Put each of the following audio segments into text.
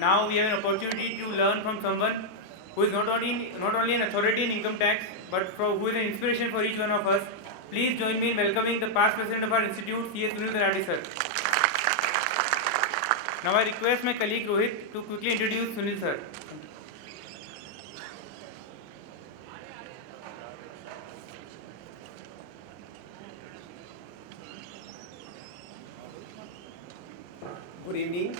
Now we have an opportunity to learn from someone who is not only an authority in income tax, but who is an inspiration for each one of us. Please join me in welcoming the past president of our institute, C.A. Sunil Talati sir. Now I request my colleague Rohit to quickly introduce Sunil sir. Good evening.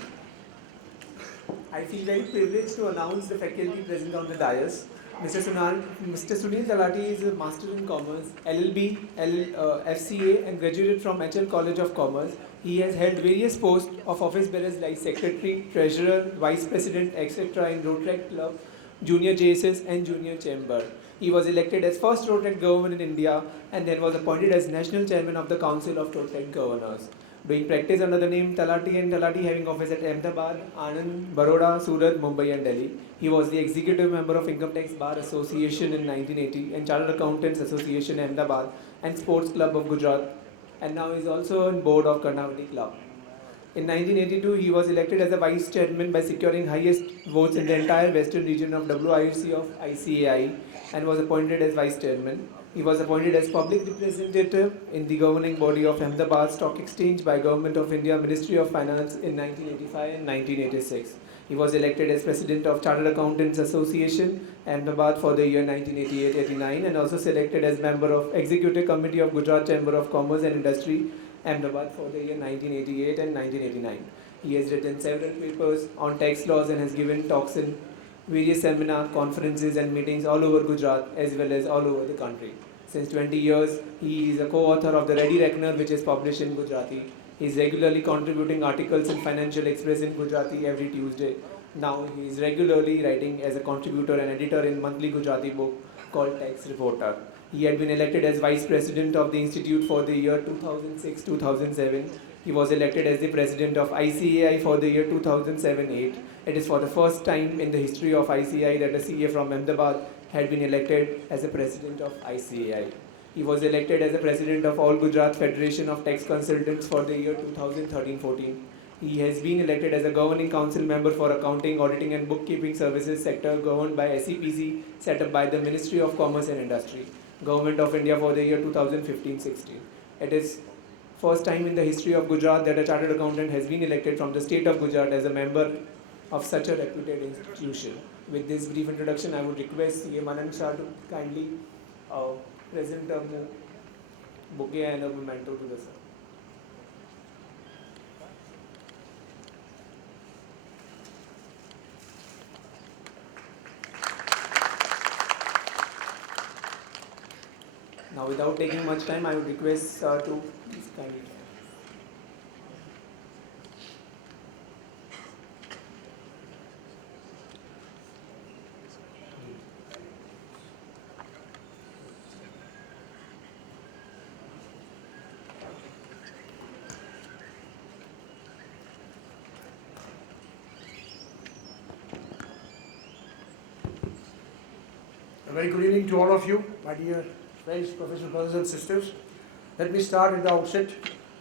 I feel very privileged to announce the faculty present on the dais. Mr. Sunil Talati is a Master in Commerce, LLB, FCA and graduated from HL College of Commerce. He has held various posts of office bearers like Secretary, Treasurer, Vice President, etc. in Rotaract Club, Junior JSS and Junior Chamber. He was elected as first Rotaract Governor in India and then was appointed as National Chairman of the Council of Rotaract Governors. Doing practice under the name Talati and Talati, having office at Ahmedabad, Anand, Baroda, Surat, Mumbai and Delhi. He was the executive member of Income Tax Bar Association in 1980 and Chartered Accountants Association Ahmedabad and Sports Club of Gujarat, and now is also on board of Karnavati Club. In 1982, he was elected as a vice chairman by securing highest votes in the entire western region of WIRC of ICAI and was appointed as vice chairman. He was appointed as public representative in the governing body of Ahmedabad Stock Exchange by Government of India Ministry of Finance in 1985 and 1986. He was elected as president of Chartered Accountants Association Ahmedabad for the year 1988-89 and also selected as member of Executive Committee of Gujarat Chamber of Commerce and Industry Ahmedabad for the year 1988 and 1989. He has written several papers on tax laws and has given talks in various seminars, conferences and meetings all over Gujarat as well as all over the country. Since 20 years, he is a co-author of the Ready Reckoner, which is published in Gujarati. He is regularly contributing articles in Financial Express in Gujarati every Tuesday. Now he is regularly writing as a contributor and editor in monthly Gujarati book called Tax Reporter. He had been elected as Vice President of the Institute for the year 2006-2007. He was elected as the President of ICAI for the year 2007-8. It is for the first time in the history of ICAI that a CA from Ahmedabad had been elected as a President of ICAI. He was elected as a President of All Gujarat Federation of Tax Consultants for the year 2013-14. He has been elected as a Governing Council member for Accounting, Auditing and Bookkeeping Services sector governed by SEPC set up by the Ministry of Commerce and Industry, Government of India for the year 2015-16. It is first time in the history of Gujarat that a chartered accountant has been elected from the state of Gujarat as a member of such a reputed institution. With this brief introduction, I would request C.A. Manan Shah to kindly present a bouquet and a memento to the sir. Now, without taking much time, I would request to please kindly. A very good evening to all of you, my dear friends, professional brothers and sisters. Let me start at the outset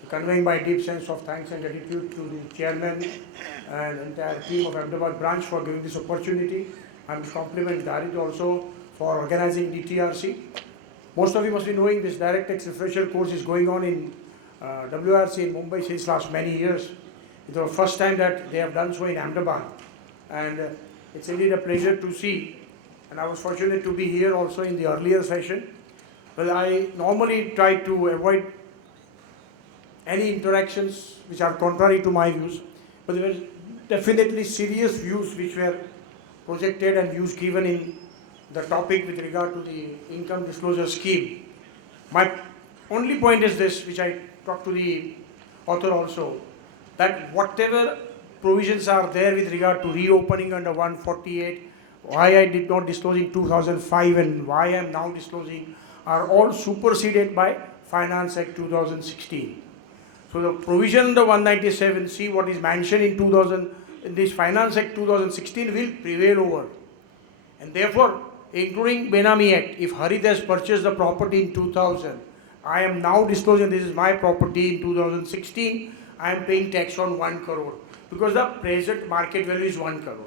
conveying my deep sense of thanks and gratitude to the chairman and entire team of Ahmedabad branch for giving this opportunity. I must compliment Darit also for organizing DTRC. Most of you must be knowing this direct tax refresher course is going on in WIRC in Mumbai since last many years. It's the first time that they have done so in Ahmedabad, and it's indeed a pleasure to see. And I was fortunate to be here also in the earlier session. Well, I normally try to avoid any interactions which are contrary to my views, but there were definitely serious views which were projected and views given in the topic with regard to the income disclosure scheme. My only point is this, which I talked to the author also, that whatever provisions are there with regard to reopening under 148, why I did not disclose in 2005 and why I am now disclosing, are all superseded by Finance Act 2016. So the provision under 197C, what is mentioned in this Finance Act 2016 will prevail over. And therefore, including Benami Act, if Harit has purchased the property in 2000, I am now disclosing this is my property in 2016, I am paying tax on 1 crore. because the present market value is 1 crore.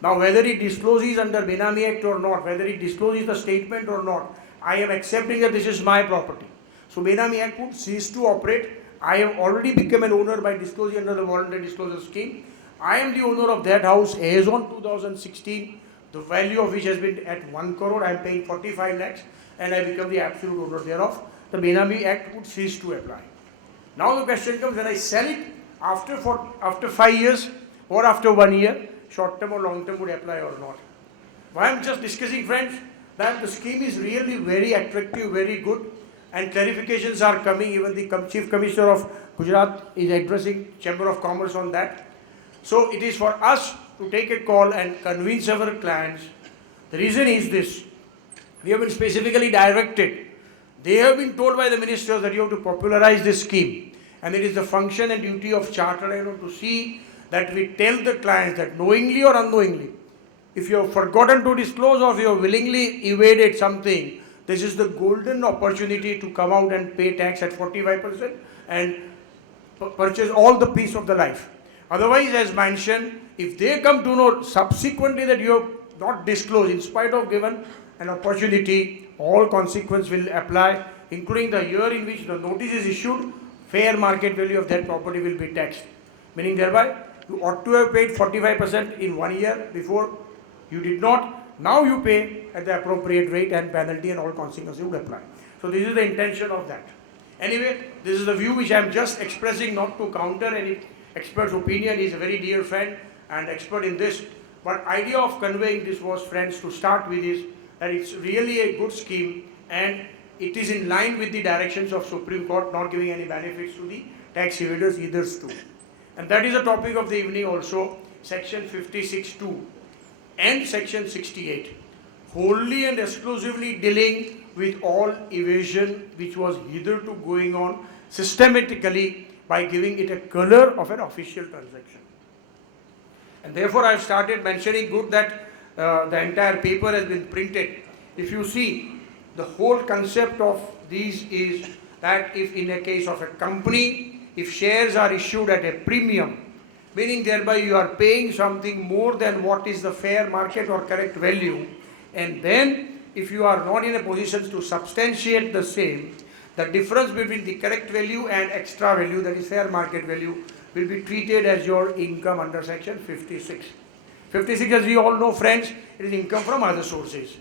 Now whether it discloses under Benami Act or not, whether it discloses the statement or not, I am accepting that this is my property. So Benami Act would cease to operate. I have already become an owner by disclosing under the voluntary disclosure scheme. I am the owner of that house as on 2016, the value of which has been at 1 crore. I am paying 45 lakhs and I become the absolute owner thereof. The Benami Act would cease to apply. Now the question comes, when I sell it after 5 years or after 1 year, short term or long term would apply or not. Why I am just discussing, friends, that the scheme is really very attractive, very good, and clarifications are coming. Even the Chief Commissioner of Gujarat is addressing Chamber of Commerce on that. So it is for us to take a call and convince our clients. The reason is this: we have been specifically directed. They have been told by the ministers that you have to popularize this scheme, and it is the function and duty of chartered accountants to see that we tell the clients that knowingly or unknowingly, if you have forgotten to disclose or if you have willingly evaded something, this is the golden opportunity to come out and pay tax at 45% and purchase all the peace of the life. Otherwise, as mentioned, if they come to know subsequently that you have not disclosed, in spite of given an opportunity, all consequence will apply, including the year in which the notice is issued, fair market value of that property will be taxed. Meaning thereby, you ought to have paid 45% in 1 year before. You did not. Now you pay at the appropriate rate and penalty and all consequences would apply. So this is the intention of that. Anyway, this is the view which I am just expressing, not to counter any expert's opinion. He is a very dear friend and expert in this. But idea of conveying this was, friends, to start with is that it's really a good scheme and it is in line with the directions of Supreme Court, not giving any benefits to the tax evaders either too. And that is the topic of the evening also, section 56(2). And section 68, wholly and exclusively dealing with all evasion which was hitherto going on systematically by giving it a color of an official transaction. And therefore I have started mentioning good that the entire paper has been printed. If you see, the whole concept of these is that if in a case of a company, if shares are issued at a premium, meaning thereby you are paying something more than what is the fair market or correct value, and then if you are not in a position to substantiate the same, the difference between the correct value and extra value, that is fair market value, will be treated as your income under section 56. 56, as we all know, friends, it is income from other sources.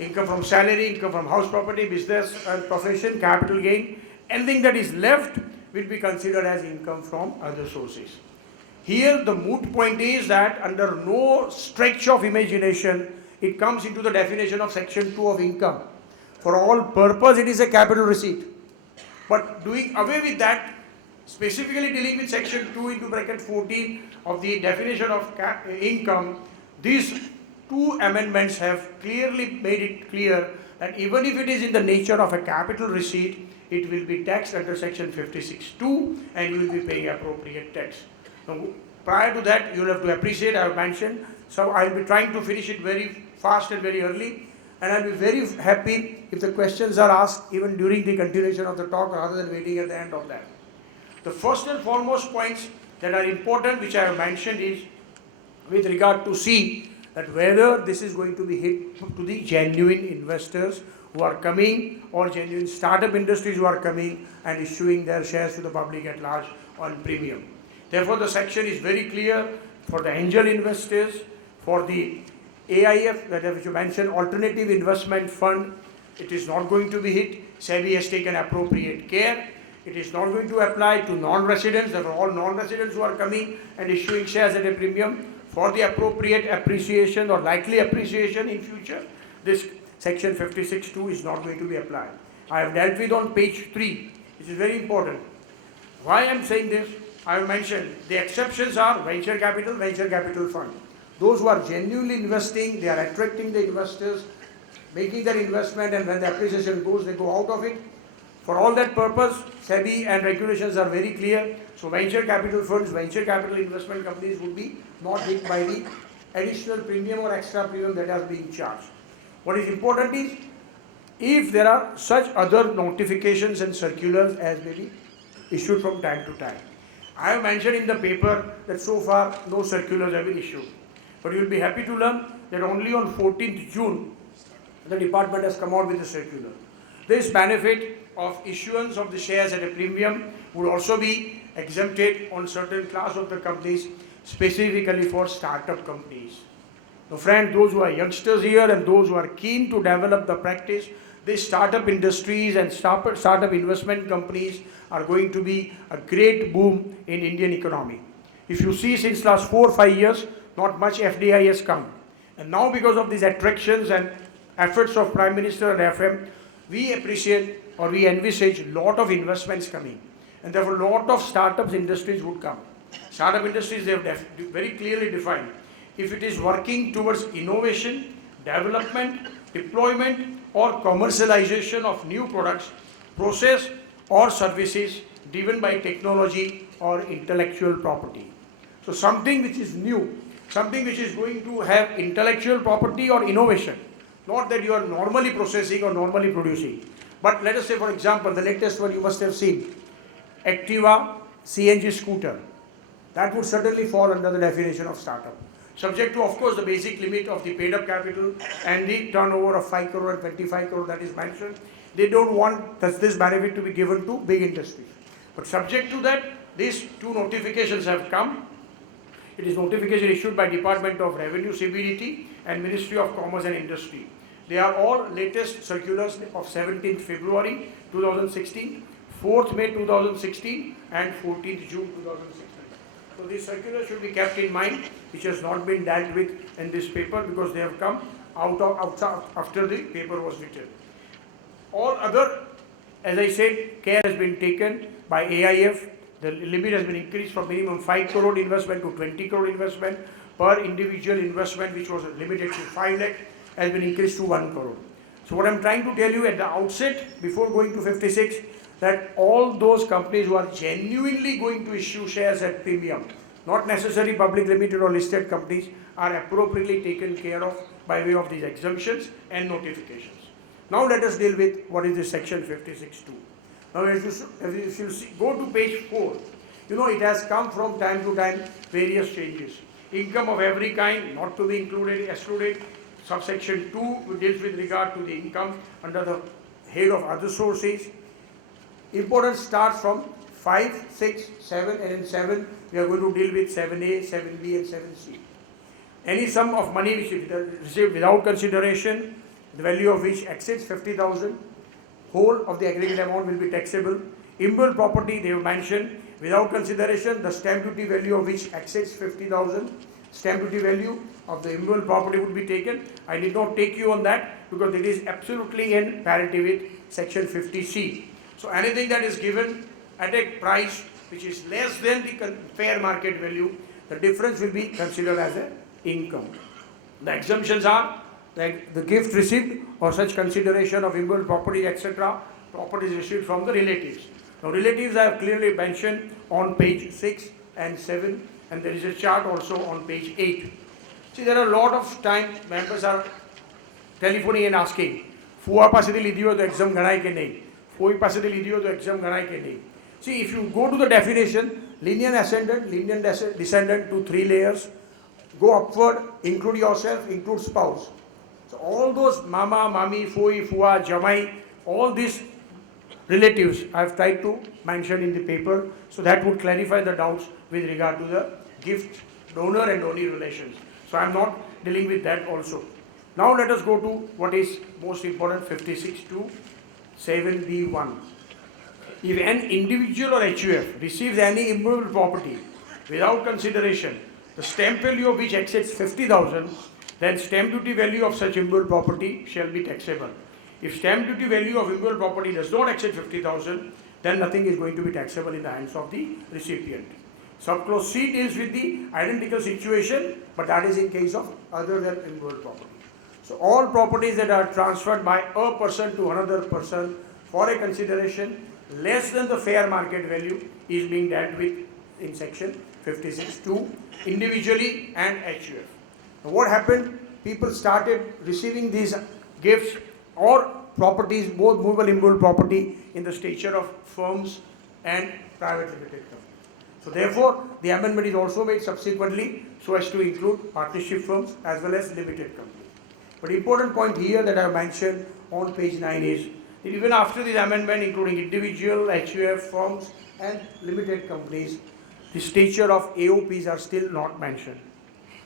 Income from salary, income from house property, business and profession, capital gain, anything that is left will be considered as income from other sources. Here the moot point is that under no stretch of imagination it comes into the definition of section 2 of income. For all purpose it is a capital receipt. But doing away with that, specifically dealing with section 2 into bracket 14 of the definition of income, these two amendments have clearly made it clear that even if it is in the nature of a capital receipt, it will be taxed under section 56(2) and you will be paying appropriate tax. Now, prior to that, you will have to appreciate, I have mentioned, so I will be trying to finish it very fast and very early, and I will be very happy if the questions are asked even during the continuation of the talk rather than waiting at the end of that. The first and foremost points that are important which I have mentioned is with regard to see that whether this is going to be hit to the genuine investors who are coming or genuine startup industries who are coming and issuing their shares to the public at large on premium. Therefore, the section is very clear for the angel investors, for the AIF, which you mentioned, Alternative Investment Fund, it is not going to be hit. SEBI has taken appropriate care. It is not going to apply to non-residents. Therefore, all non-residents who are coming and issuing shares at a premium for the appropriate appreciation or likely appreciation in future, this section 56(2) is not going to be applied. I have dealt with on page 3, which is very important. Why I am saying this? I have mentioned the exceptions are venture capital fund. Those who are genuinely investing, they are attracting the investors, making their investment, and when the appreciation goes, they go out of it. For all that purpose, SEBI and regulations are very clear. So venture capital funds, venture capital investment companies would be not hit by the additional premium or extra premium that is being charged. What is important is, if there are such other notifications and circulars as may be issued from time to time, I have mentioned in the paper that so far no circulars have been issued. But you will be happy to learn that only on 14th June, the department has come out with a circular. This benefit of issuance of the shares at a premium would also be exempted on certain class of the companies, specifically for startup companies. Now friends, those who are youngsters here and those who are keen to develop the practice, these startup industries and startup investment companies are going to be a great boom in Indian economy. If you see, since last 4 or 5 years, not much FDI has come. And now because of these attractions and efforts of Prime Minister and FM, we appreciate or we envisage lot of investments coming. And therefore lot of startups industries would come. Startup industries, they have very clearly defined. If it is working towards innovation, development, deployment or commercialization of new products, process or services driven by technology or intellectual property. So something which is new, something which is going to have intellectual property or innovation, not that you are normally processing or normally producing. But let us say, for example, the latest one you must have seen, Activa CNG scooter. That would certainly fall under the definition of startup. Subject to, of course, the basic limit of the paid up capital and the turnover of 5 crore and 25 crore that is mentioned. They don't want this benefit to be given to big industries. But subject to that, these two notifications have come. It is notification issued by Department of Revenue, CBDT, and Ministry of Commerce and Industry. They are all latest circulars of 17th February 2016, 4th May 2016, and 14th June 2016. So this circular should be kept in mind, which has not been dealt with in this paper because they have come after the paper was written. All other, as I said, care has been taken by AIF. The limit has been increased from minimum 5 crore investment to 20 crore investment per individual investment, which was limited to 5 lakh, has been increased to 1 crore. So what I'm trying to tell you at the outset, before going to 56, that all those companies who are genuinely going to issue shares at premium, not necessarily public limited or listed companies, are appropriately taken care of by way of these exemptions and notifications. Now let us deal with what is the section 56.2. Now if you see, go to page 4, you know it has come from time to time various changes. Income of every kind not to be included, excluded. Subsection 2 deals with regard to the income under the head of other sources. Importance starts from 5, 6, 7 and in 7 we are going to deal with 7A, 7B and 7C. Any sum of money which is received without consideration, the value of which exceeds 50,000, whole of the aggregate amount will be taxable. Immovable property they have mentioned, without consideration, the stamp duty value of which exceeds 50,000, stamp duty value of the immovable property would be taken. I did not take you on that because it is absolutely in parity with section 50C. So anything that is given at a price which is less than the fair market value, the difference will be considered as an income. The exemptions are like the gift received or such consideration of immovable property, etc. Properties received from the relatives. Now relatives I have clearly mentioned on page 6 and 7, and there is a chart also on page 8. See, there are a lot of time members are telephoning and asking, Fua pasidi lidiyo to exam ganai ke nahi? Fui pasidi lidiyo to exam ganai ke nahi? See, if you go to the definition, linear ascendant, linear descendant to 3 layers, go upward, include yourself, include spouse. So all those mama, mami, fui, fua, jamai, all these relatives I have tried to mention in the paper, so that would clarify the doubts with regard to the gift donor and donee relations. So I am not dealing with that also. Now let us go to what is most important, 56 to 7B1. If an individual or HUF receives any immovable property without consideration, the stamp value of which exceeds 50,000, then stamp duty value of such immovable property shall be taxable. If stamp duty value of immovable property does not exceed 50,000, then nothing is going to be taxable in the hands of the recipient. Subclause C deals with the identical situation, but that is in case of other than immovable property. So all properties that are transferred by a person to another person for a consideration less than the fair market value is being dealt with in section 56.2 individually and HUF. Now what happened? People started receiving these gifts or properties, both movable and immovable property, in the stature of firms and private limited companies. So therefore, the amendment is also made subsequently so as to include partnership firms as well as limited companies. But important point here that I have mentioned on page 9 is that even after this amendment, including individual, HUF firms and limited companies, the stature of AOPs are still not mentioned.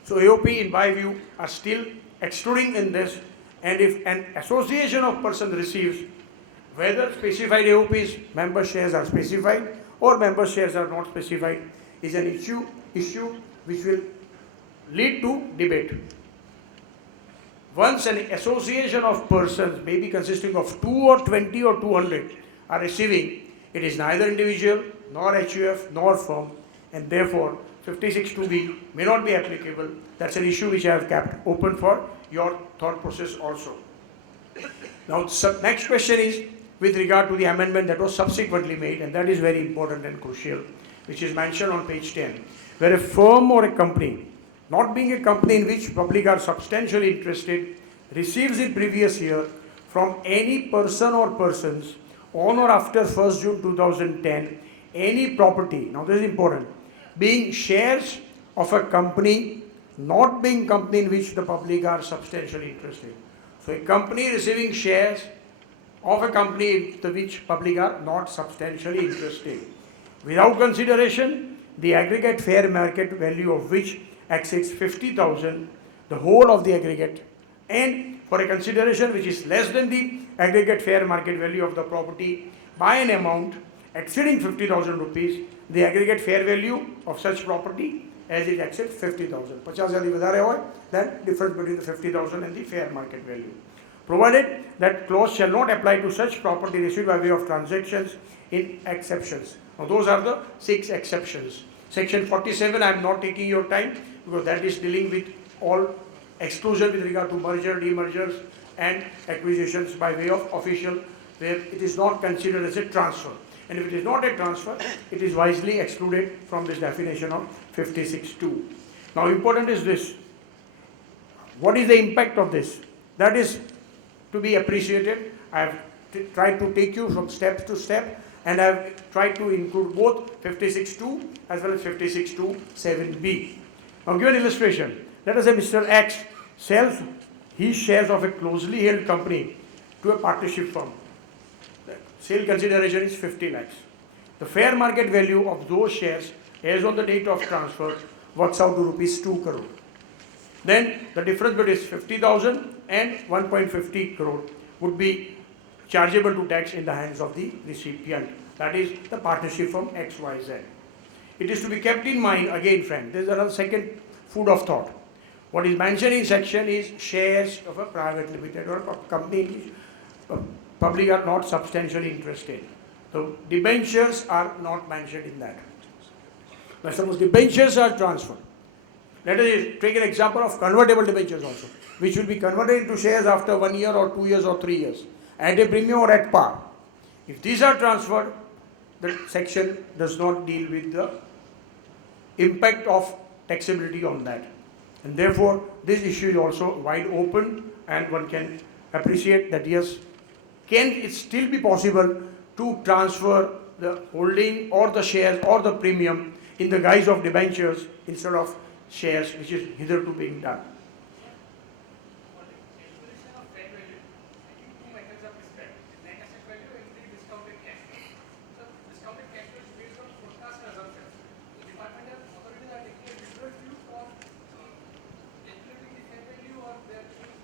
So AOP, in my view, are still excluding in this, and if an association of persons receives, whether specified AOPs member shares are specified or member shares are not specified, is an issue which will lead to debate. Once an association of persons, maybe consisting of 2 or 20 or 200, are receiving, it is neither individual nor HUF nor firm, and therefore 56(2)(b) may not be applicable. That's an issue which I have kept open for your thought process also. Now, next question is with regard to the amendment that was subsequently made, and that is very important and crucial, which is mentioned on page 10, where a firm or a company, not being a company in which public are substantially interested, receives in previous year from any person or persons on or after 1st June 2010 any property, now this is important, being shares of a company, not being company in which the public are substantially interested. So a company receiving shares of a company in which public are not substantially interested, without consideration, the aggregate fair market value of which exceeds 50,000, the whole of the aggregate, and for a consideration which is less than the aggregate fair market value of the property by an amount exceeding 50,000 rupees, the aggregate fair value of such property as it exceeds 50,000. 50,000 વધારે હોય, then difference between the 50,000 and the fair market value. Provided that clause shall not apply to such property received by way of transactions in exceptions. Now those are the 6 exceptions. Section 47, I am not taking your time because that is dealing with all exclusion with regard to merger, demergers and acquisitions by way of official, where it is not considered as a transfer. And if it is not a transfer, it is wisely excluded from this definition of 56(2). Now important is this. What is the impact of this? That is to be appreciated. I have tried to take you from step to step, and I have tried to include both 56(2) as well as 56(2)(7)(b). Now give an illustration. Let us say Mr. X sells his shares of a closely held company to a partnership firm. The sale consideration is 50 lakhs. The fair market value of those shares as on the date of transfer works out to rupees 2 crore. Then the difference between 50,000 and 1.50 crore would be chargeable to tax in the hands of the recipient. That is the partnership firm XYZ. It is to be kept in mind, again friend, there is another second food of thought. What is mentioned in section is shares of a private limited or a company in which public are not substantially interested. So debentures are not mentioned in that. But suppose debentures are transferred. Let us take an example of convertible debentures also, which will be converted into shares after 1 year or 2 years or 3 years, at a premium or at par. If these are transferred, the section does not deal with the impact of taxability on that. And therefore, this issue is also wide open, and one can appreciate that yes, can it still be possible to transfer the holding or the shares or the premium in the guise of debentures instead of shares, which is hitherto being done.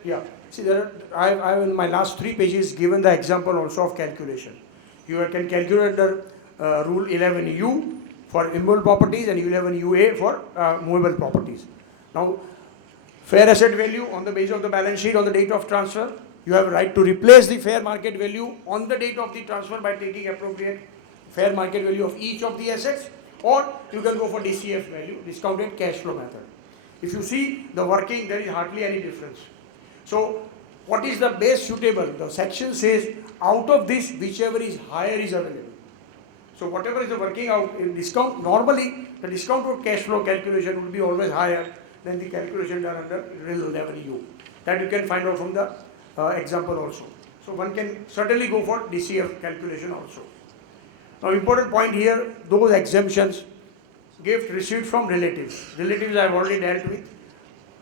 Yeah, see, I have in my last 3 pages given the example also of calculation. You can calculate the rule 11U for immovable properties and 11UA for movable properties. Now, fair asset value on the basis of the balance sheet on the date of transfer, you have a right to replace the fair market value on the date of the transfer by taking appropriate fair market value of each of the assets, or you can go for DCF value, discounted cash flow method. If you see the working, there is hardly any difference. So, what is the base suitable? The section says out of this, whichever is higher is available. So, whatever is the working out in discount, normally the discounted cash flow calculation would be always higher than the calculation done under rule 11U. That you can find out from the example also. So, one can certainly go for DCF calculation also. Now, important point here, those exemptions gift received from relatives. Relatives I have already dealt with.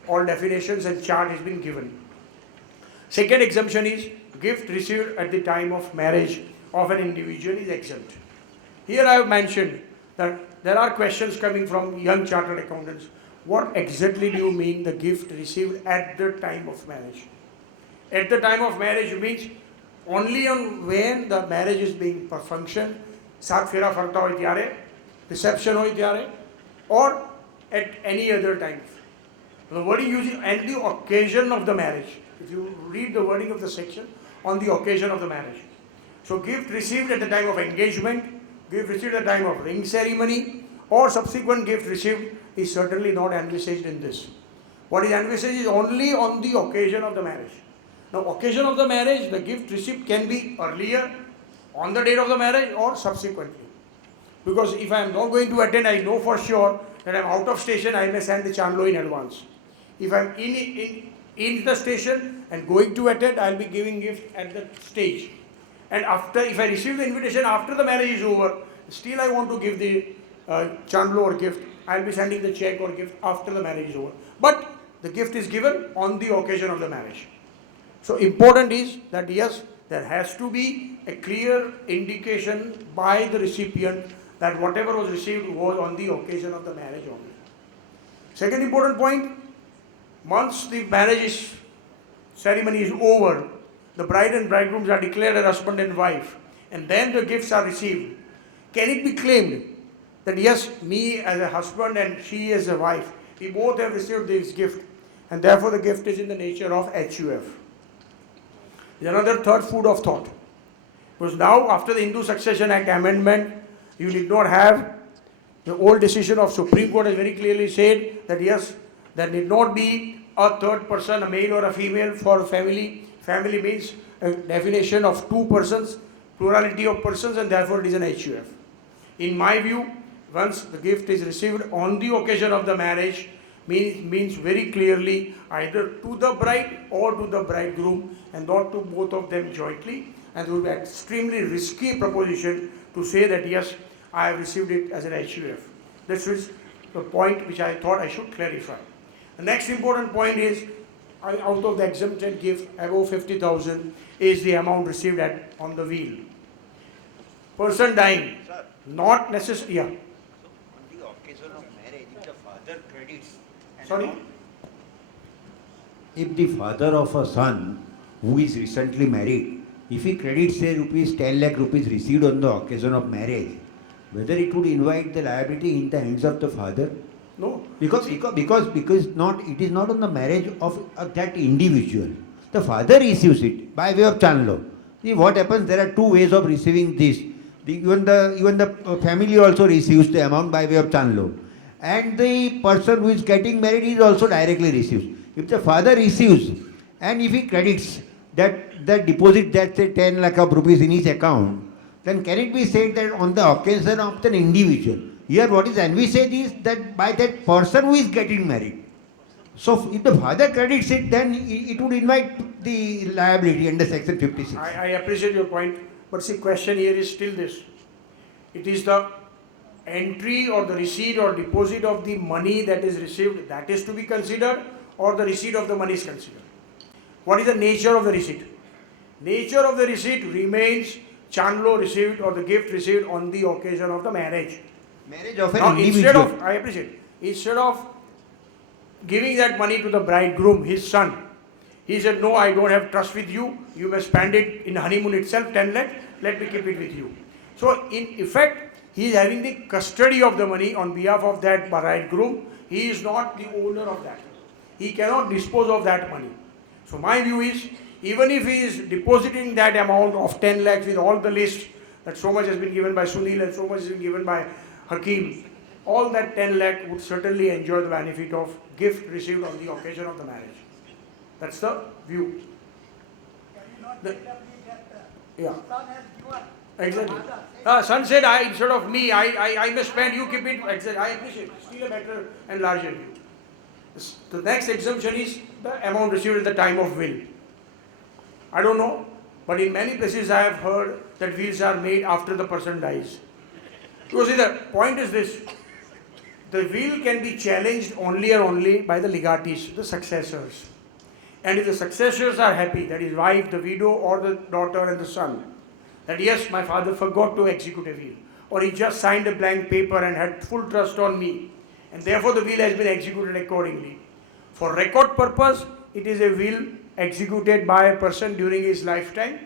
All definitions and chart has been given. Second exemption is gift received at the time of marriage of an individual is exempt. Here I have mentioned that there are questions coming from young chartered accountants. What exactly do you mean the gift received at the time of marriage? At the time of marriage means only on when the marriage is being functioned, सात फेरा फरता हो त्यारे, reception हो त्यारे, or at any other time. The wording using at the occasion of the marriage. If you read the wording of the section, on the occasion of the marriage. So gift received at the time of engagement, gift received at the time of ring ceremony, or subsequent gift received is certainly not envisaged in this. What is envisaged is only on the occasion of the marriage. Now, occasion of the marriage, the gift received can be earlier, on the date of the marriage, or subsequently. Because if I am not going to attend, I know for sure that I am out of station, I may send the chandlo in advance. If I am in the station and going to attend, I will be giving gift at the stage. And after, if I receive the invitation after the marriage is over, still I want to give the chandlo or gift, I will be sending the check or gift after the marriage is over. But the gift is given on the occasion of the marriage. So important is that yes, there has to be a clear indication by the recipient that whatever was received was on the occasion of the marriage only. Second important point, once the marriage ceremony is over, the bride and bridegrooms are declared as husband and wife, and then the gifts are received. Can it be claimed that yes, me as a husband and she as a wife, we both have received this gift, and therefore the gift is in the nature of HUF? Another third food of thought. Because now after the Hindu Succession Act amendment, you did not have the old decision of Supreme Court has very clearly said that yes, there need not be a third person, a male or a female for family. Family means a definition of two persons, plurality of persons, and therefore it is an HUF. In my view, once the gift is received on the occasion of the marriage, means very clearly either to the bride or to the bridegroom and not to both of them jointly, and it would be an extremely risky proposition to say that yes, I have received it as an HUF. This is the point which I thought I should clarify. The next important point is out of the exempted gift above 50,000 is the amount received on the will. Person dying, Sir, not necessarily. Yeah. so on the occasion of marriage, if the father credits an Sorry? amount, if the father of a son who is recently married, if he credits say rupees 10 lakh rupees received on the occasion of marriage, whether it would invite the liability in the hands of the father? No. Because not, it is not on the marriage of that individual. The father receives it by way of chandlo. See what happens, there are two ways of receiving this. Even the family also receives the amount by way of chandlo. And the person who is getting married is also directly receives. If the father receives and if he credits that deposit that say 10 lakh of rupees in his account, then can it be said that on the occasion of an individual? Here what is envisaged is that by that person who is getting married. So if the father credits it, then it would invite the liability under section 56. I appreciate your point, but see, question here is still this. It is the entry or the receipt or deposit of the money that is received that is to be considered, or the receipt of the money is considered. What is the nature of the receipt? Nature of the receipt remains chandlo received or the gift received on the occasion of the marriage. Marriage of an Now, individual. instead of giving that money to the bridegroom, his son, he said, no, I don't have trust with you. You may spend it in honeymoon itself, 10 lakh, let me keep it with you. So, in effect, he is having the custody of the money on behalf of that bridegroom. He is not the owner of that. He cannot dispose of that money. So, my view is, even if he is depositing that amount of 10 lakhs with all the list, that so much has been given by Sunil and so much has been given by Hakim, all that 10 lakh would certainly enjoy the benefit of gift received on the occasion of the marriage. That's the view. Yeah. Exactly. Son said, instead of me, I may spend, you keep it. Exactly. I appreciate it. Still a better and larger view. The next exemption is the amount received at the time of will. I don't know, but in many places I have heard that wills are made after the person dies. Because see, the point is this. the will can be challenged only and only by the legatees, the successors. And if the successors are happy, that is wife, the widow or the daughter and the son, that yes, my father forgot to execute a will, or he just signed a blank paper and had full trust on me, and therefore the will has been executed accordingly. For record purpose, it is a will executed by a person during his lifetime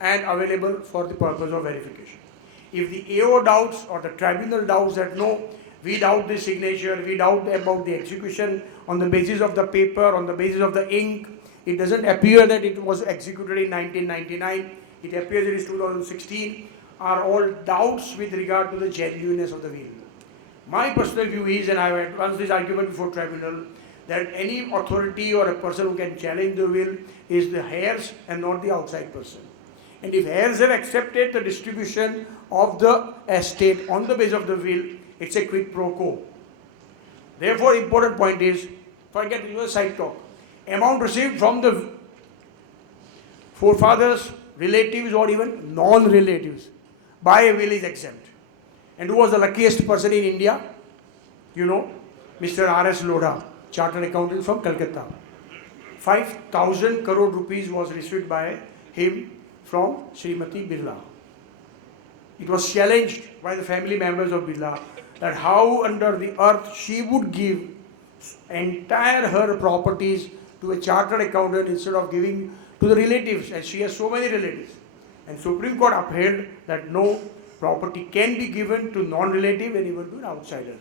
and available for the purpose of verification. If the AO doubts or the tribunal doubts that no, we doubt the signature, we doubt about the execution on the basis of the paper, on the basis of the ink, it doesn't appear that it was executed in 1999, it appears it is 2016, are all doubts with regard to the genuineness of the will. My personal view is, and I have advanced this argument before tribunal, that any authority or a person who can challenge the will is the heirs and not the outside person. And if heirs have accepted the distribution of the estate on the basis of the will, it's a quid pro quo. Therefore, important point is, forget your side talk. Amount received from the forefathers, relatives or even non-relatives by a will is exempt. And who was the luckiest person in India? You know, Mr. R.S. Lodha, chartered accountant from Calcutta. 5,000 crore rupees was received by him from Srimati Birla. It was challenged by the family members of Birla that how under the earth she would give entire her properties to a chartered accountant instead of giving to the relatives, and she has so many relatives. And Supreme Court upheld that no property can be given to non-relative and even to an outsider.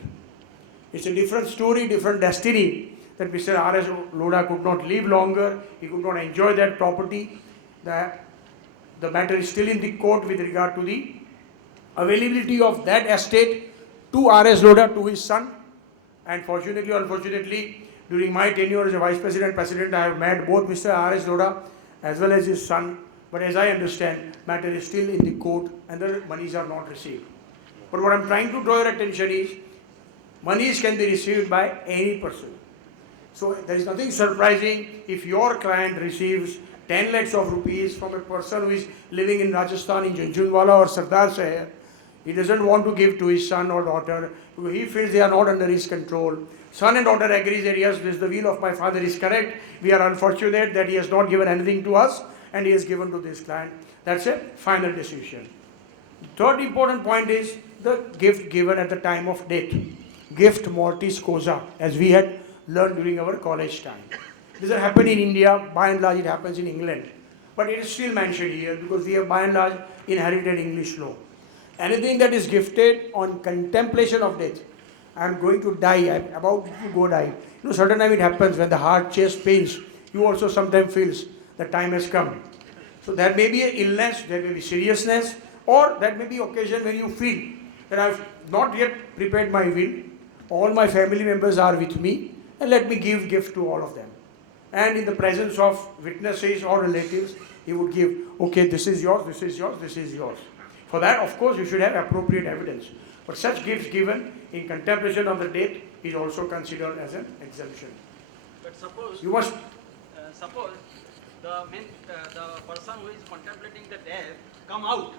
It's a different story, different destiny that Mr. R.S. Lodha could not live longer, he could not enjoy that property. The matter is still in the court with regard to the availability of that estate to R.S. Lodha, to his son. And fortunately or unfortunately, during my tenure as a Vice President, I have met both Mr. R.S. Lodha as well as his son. But as I understand, matter is still in the court and the monies are not received. But what I'm trying to draw your attention is, monies can be received by any person. So there is nothing surprising if your client receives 10 lakhs of rupees from a person who is living in Rajasthan, in Jhunjhunwala or Sardar Shahar. He doesn't want to give to his son or daughter. He feels they are not under his control. Son and daughter agrees that yes, this the will of my father is correct. We are unfortunate that he has not given anything to us and he has given to this client. That's a final decision. Third important point is the gift given at the time of death. Gift mortis causa, as we had learned during our college time. This has happened in India, by and large it happens in England. But it is still mentioned here because we have by and large inherited English law. Anything that is gifted on contemplation of death, I am going to die, I am about to go die. You know, certain time it happens when the heart, chest pains, you also sometimes feels the time has come. So there may be an illness, there may be seriousness, or that may be occasion when you feel that I have not yet prepared my will, all my family members are with me, and let me give gift to all of them. And in the presence of witnesses or relatives, he would give, okay, this is yours, this is yours, this is yours. For that, of course, you should have appropriate evidence. But such gifts given in contemplation of the death is also considered as an exemption. But suppose You must, suppose the person who is contemplating the death come out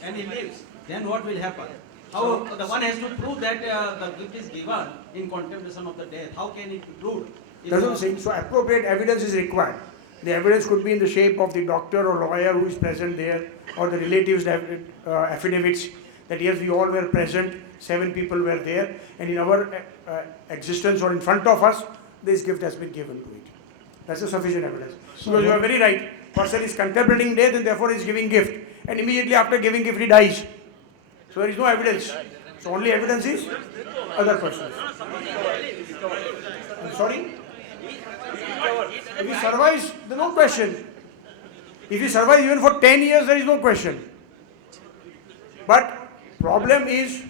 and he lives, then what will happen? How the one has to prove that the gift is given in contemplation of the death? How can it be proved? doesn't seem so. Appropriate evidence is required. The evidence could be in the shape of the doctor or lawyer who is present there, or the relatives' affidavits that yes, we all were present, 7 people were there, and in our existence or in front of us, this gift has been given to it. That's a sufficient evidence. Because you are very right. Person is contemplating death and therefore is giving gift, and immediately after giving gift he dies. So there is no evidence. So only evidence is other persons. I'm sorry? If he survives, there is no question. If he survives even for 10 years, there is no question. But problem is,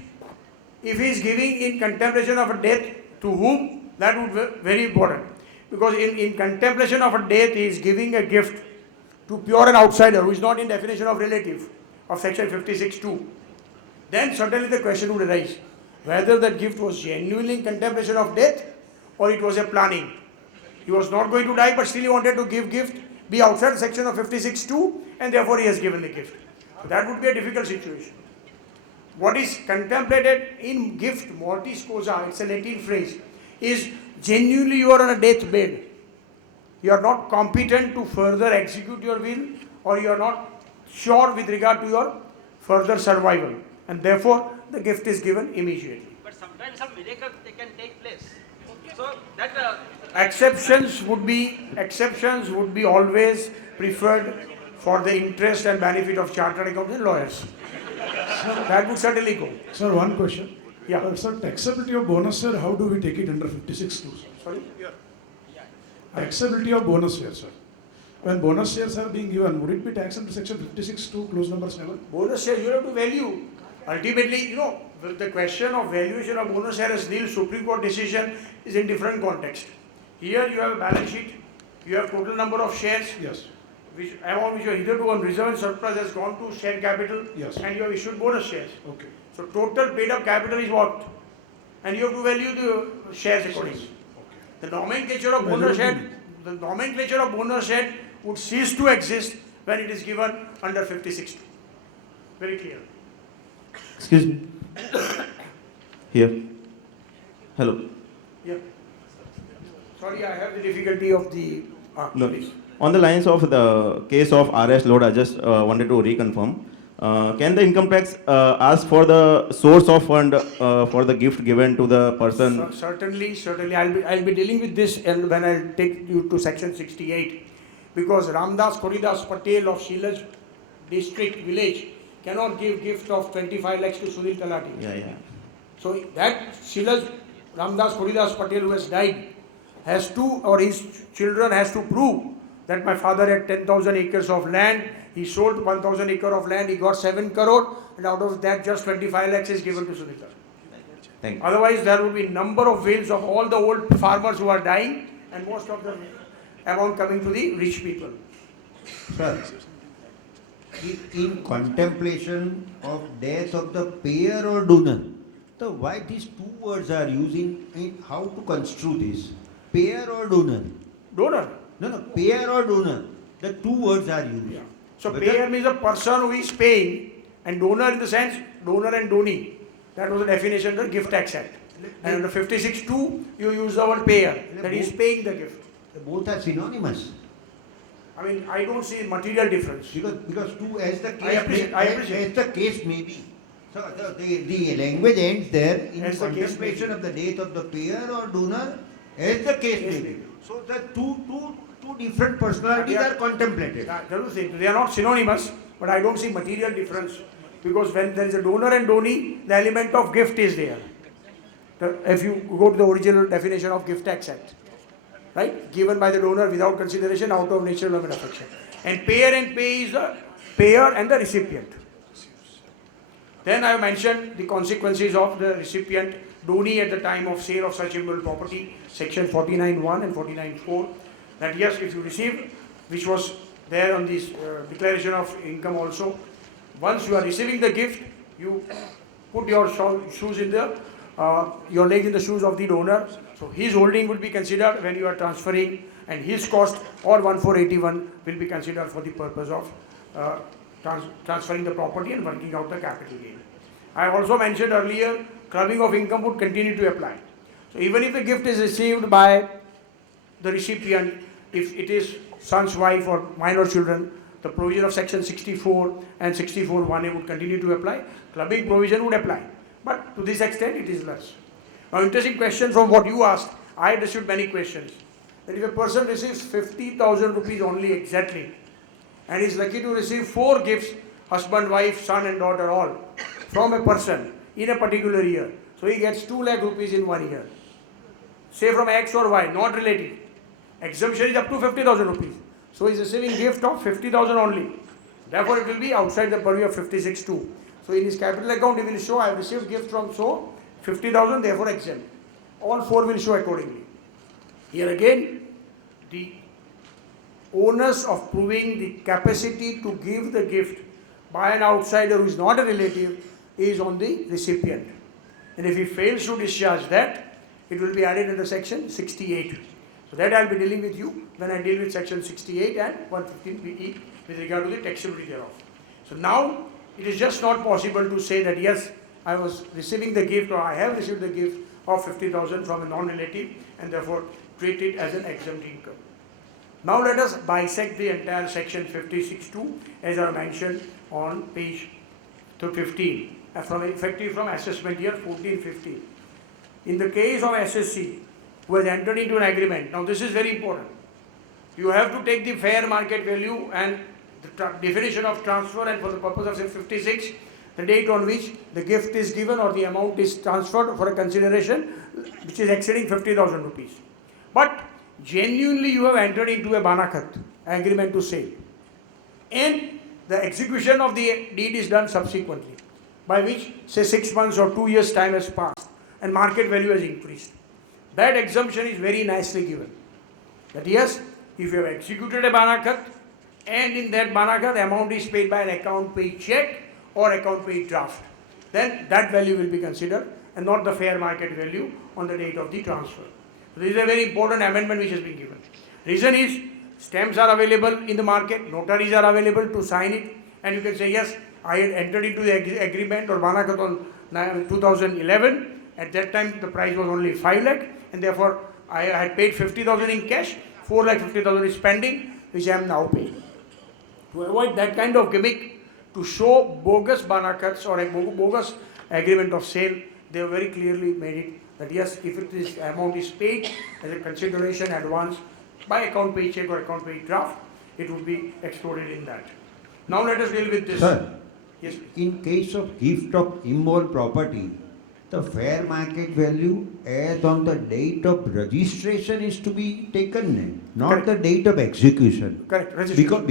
if he is giving in contemplation of a death, to whom, that would be very important. Because in contemplation of a death, he is giving a gift to pure an outsider who is not in definition of relative of section 56(2). Then certainly the question would arise, whether that gift was genuinely in contemplation of death or it was a planning. He was not going to die, but still he wanted to give gift, be outside section of 56(2), and therefore he has given the gift. So that would be a difficult situation. what is contemplated in gift, mortis causa, it's a Latin phrase, is genuinely you are on a deathbed. You are not competent to further execute your will, or you are not sure with regard to your further survival, and therefore the gift is given immediately. But sometimes some miracle they can take place. So that Exceptions would be always preferred for the interest and benefit of chartered accountants and lawyers. That would certainly go. Sir, one question. Yeah. Sir, taxability of bonus share, how do we take it under 56 2? Sorry? Taxability of bonus share, sir. When bonus shares are being given, would it be taxed under section 56 2, clause number 7? Bonus share you have to value. Ultimately, the question of valuation of bonus share as nil Supreme Court decision is in different context. Here you have a balance sheet, you have total number of shares, Yes. which amount which you are hitherto on reserve and surplus has gone to share capital, Yes. and you have issued bonus shares. Okay. So total paid up capital is what? And you have to value the shares accordingly. The nomenclature of bonus share would cease to exist when it is given under 56. Very clear. Excuse me. Here. Hello. Yeah. Sorry, I have the difficulty of the. No. Please. On the lines of the case of RS load, I just wanted to reconfirm. Can the income tax ask for the source of fund for the gift given to the person? Certainly. I'll be dealing with this, and when I'll take you to section 68, because Ramdas Koridas Patel of Shilaj district village cannot give gift of 25 lakhs to Sunil Talati. Yeah. So that Shilaj Ramdas Koridas Patel, who has died, has to, or his children has to prove that my father had 10,000 acres of land, he sold 1,000 acre of land, he got 7 crore, and out of that just 25 lakhs is given to Sunil Talati. Thank you. Otherwise, there would be number of wills of all the old farmers who are dying, and most of the amount coming to the rich people. Sir, in contemplation of death of the payer or donor, so why these two words are used in how to construe this? Payer or donor? Donor. No, payer or donor. The two words are used. Yeah. So Whether- payer means a person who is paying, and donor in the sense donor and donee. That was the definition of the Gift Tax Act. And under 56(2), you use the word payer, that he is paying the gift. Both are synonymous. I mean, I don't see material difference. Because two, as the I appreciate. as the case may be. So the language ends there in As the case may contemplation be. of the death of the payer or donor, as the case may be. So the two different personalities are contemplated. They are not synonymous, but I don't see material difference, because when there is a donor and donee, the element of gift is there. If you go to the original definition of Gift Tax Act, right? Given by the donor without consideration, out of natural love and affection. And pay is the payer and the recipient. Then I have mentioned the consequences of the recipient donee at the time of sale of such immovable property, section 49(1) and 49(4). That yes, if you receive, which was there on this declaration of income also, once you are receiving the gift, you put your shoes in the your leg in the shoes of the donor. So his holding will be considered when you are transferring, and his cost or 1481 will be considered for the purpose of transferring the property and working out the capital gain. I have also mentioned earlier, clubbing of income would continue to apply. So even if the gift is received by the recipient, if it is son's wife or minor children, the provision of section 64 and 64(1)(a) would continue to apply. Clubbing provision would apply. But to this extent, it is less. Now, interesting question from what you asked. I had received many questions. That if a person receives 50,000 rupees only exactly, and is lucky to receive 4 gifts, husband, wife, son and daughter all, from a person in a particular year, so he gets 2 lakh rupees in 1 year. Say from X or Y, not related. Exemption is up to 50,000 rupees. So he is receiving gift of 50,000 only. Therefore, it will be outside the purview of 56(2). So in his capital account, he will show, I have received gift from so 50,000, therefore exempt. All 4 will show accordingly. Here again, the onus of proving the capacity to give the gift by an outsider who is not a relative is on the recipient. And if he fails to discharge that, it will be added under section 68. So that I will be dealing with you when I deal with section 68 and 115(e) with regard to the taxability thereof. So now, it is just not possible to say that yes, I was receiving the gift, or I have received the gift of 50,000 from a non-relative, and therefore treat it as an exempt income. Now let us bisect the entire section 56.2 as I mentioned on page 15, effective from assessment year 14-15. In the case of SSC, who has entered into an agreement, now this is very important. You have to take the fair market value and the definition of transfer, and for the purpose of 56, the date on which the gift is given or the amount is transferred for a consideration which is exceeding 50,000 rupees. But genuinely you have entered into a Banakat, agreement to sale, and the execution of the deed is done subsequently, by which say 6 months or 2 years time has passed and market value has increased. That exemption is very nicely given. That yes, if you have executed a Banakat and in that Banakat amount is paid by an account paid check or account paid draft, then that value will be considered and not the fair market value on the date of the transfer. This is a very important amendment which has been given. Reason is, stamps are available in the market, notaries are available to sign it, and you can say, yes, I had entered into the agreement or Banakat on 2011. At that time, the price was only 5 lakh, and therefore I had paid 50,000 in cash, 4,50,000 is pending, which I am now paying. To avoid that kind of gimmick, to show bogus Banakats or a bogus agreement of sale, they have very clearly made it that yes, if it is amount is paid as a consideration advance by account pay check or account pay draft, it would be excluded in that. Now let us deal with this. Sir, Yes. in case of gift of immovable property, the fair market value as on the date of registration is to be taken, not Correct. the date of execution. Correct. Registration.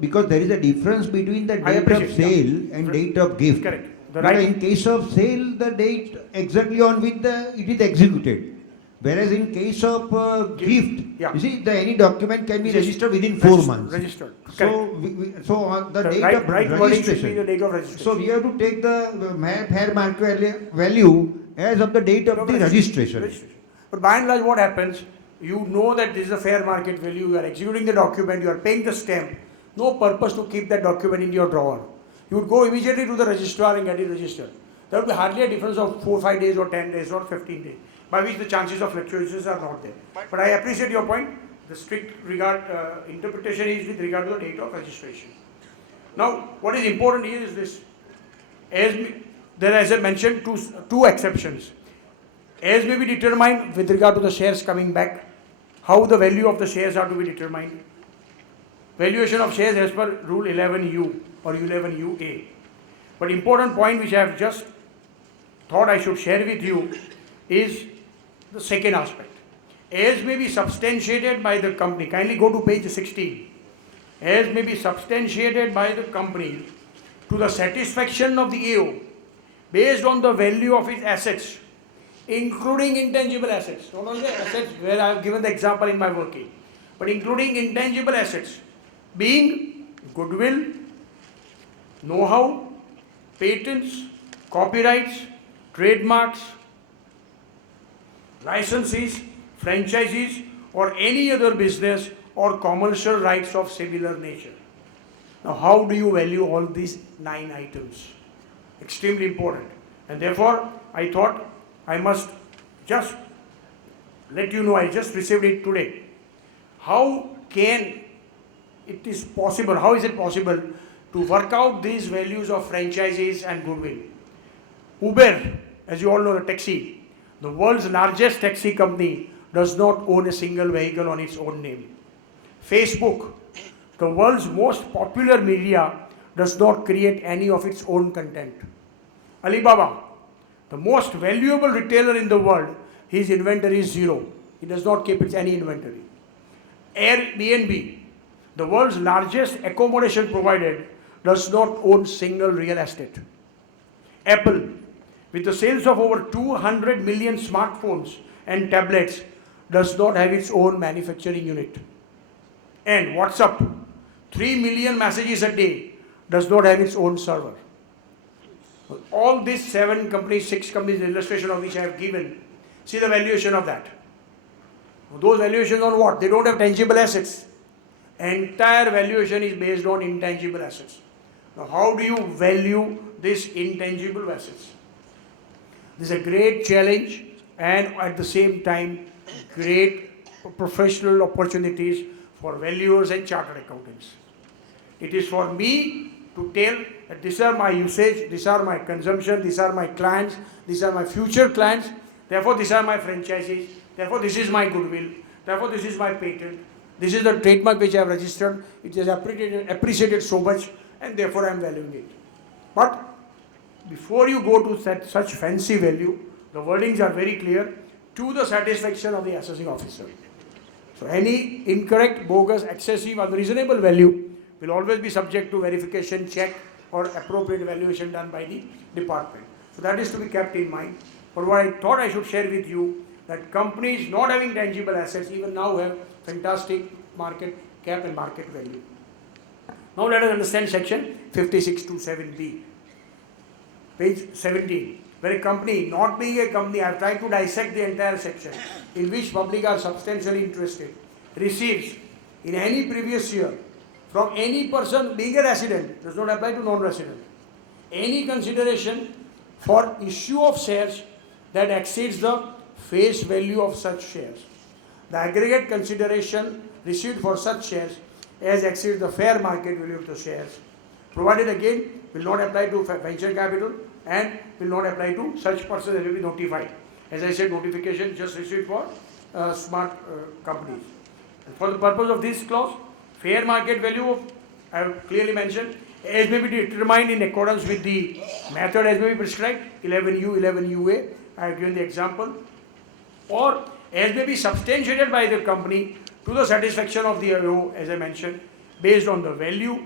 Because there is a difference between the I date of appreciate, yeah. sale and date of gift. Correct. The Now, right. in case of sale, the date exactly on which it is executed. Whereas in case of gift, Yeah. you see, any document can be registered within 4 months. Registered. So, Correct. so on the The date right, of right wording should be the registration. date of registration. So we have to take the fair market value as of the date of the registration. But by and large, what happens? You know that this is a fair market value. You are executing the document. You are paying the stamp. No purpose to keep that document in your drawer. You would go immediately to the registrar and get it registered. There would be hardly a difference of 4, 5 days or 10 days or 15 days, by which the chances of fluctuations are not there. But I appreciate your point. The strict interpretation is with regard to the date of registration. Now, what is important here is this. As I mentioned, two exceptions. As may be determined with regard to the shares coming back, how the value of the shares are to be determined. Valuation of shares as per Rule 11U or 11UA. But important point which I have just thought I should share with you is the second aspect. As may be substantiated by the company, kindly go to page 16. As may be substantiated by the company to the satisfaction of the AO based on the value of its assets, including intangible assets, not only the assets where I have given the example in my working, but including intangible assets, being goodwill, know-how, patents, copyrights, trademarks, licenses, franchises, or any other business or commercial rights of similar nature. Now, how do you value all these 9 items? Extremely important. And therefore, I thought I must just let you know, I just received it today. How is it possible to work out these values of franchises and goodwill? Uber, as you all know, the taxi, the world's largest taxi company, does not own a single vehicle on its own name. Facebook, the world's most popular media, does not create any of its own content. Alibaba, the most valuable retailer in the world, his inventory is 0. He does not keep any inventory. Airbnb, the world's largest accommodation provider, does not own single real estate. Apple, with the sales of over 200 million smartphones and tablets, does not have its own manufacturing unit. And WhatsApp, 3 million messages a day, does not have its own server. All these 7 companies, 6 companies, the illustration of which I have given, see the valuation of that. Those valuations on what? They don't have tangible assets. Entire valuation is based on intangible assets. Now, how do you value these intangible assets? This is a great challenge and at the same time great professional opportunities for valuers and chartered accountants. It is for me to tell that these are my usage, these are my consumption, these are my clients, these are my future clients, therefore these are my franchises, therefore this is my goodwill, therefore this is my patent, this is the trademark which I have registered, it is appreciated so much and therefore I am valuing it. But before you go to such fancy value, the wordings are very clear, to the satisfaction of the assessing officer. So any incorrect, bogus, excessive, unreasonable value will always be subject to verification, check or appropriate evaluation done by the department. So that is to be kept in mind. But what I thought I should share with you, that companies not having tangible assets even now have fantastic market cap and market value. Now let us understand section 5627B, page 17. Where a company, not being a company, I have tried to dissect the entire section, in which public are substantially interested, receives in any previous year from any person being a resident, does not apply to non-resident, any consideration for issue of shares that exceeds the face value of such shares. The aggregate consideration received for such shares as exceeds the fair market value of the shares, provided again will not apply to venture capital and will not apply to such persons that will be notified. As I said, notification just received for smart companies. And for the purpose of this clause, fair market value, I have clearly mentioned, as may be determined in accordance with the method as may be prescribed, 11U, 11UA, I have given the example, or as may be substantiated by the company to the satisfaction of the AO, as I mentioned, based on the value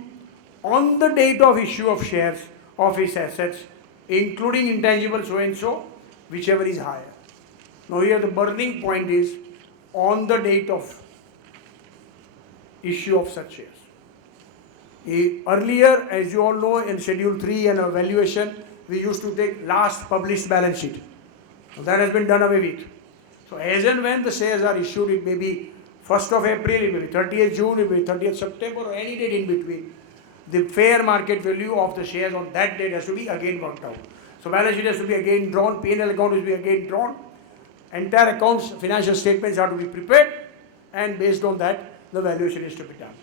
on the date of issue of shares of its assets, including intangible so and so, whichever is higher. Now here the burning point is on the date of issue of such shares. Earlier, as you all know, in Schedule 3 and evaluation, we used to take last published balance sheet. So that has been done away with. So as and when the shares are issued, it may be 1st of April, it may be 30th June, it may be 30th September, or any date in between. The fair market value of the shares on that date has to be again worked out. So balance sheet has to be again drawn, P&L account has to be again drawn, entire accounts, financial statements are to be prepared, and based on that, the valuation is to be done.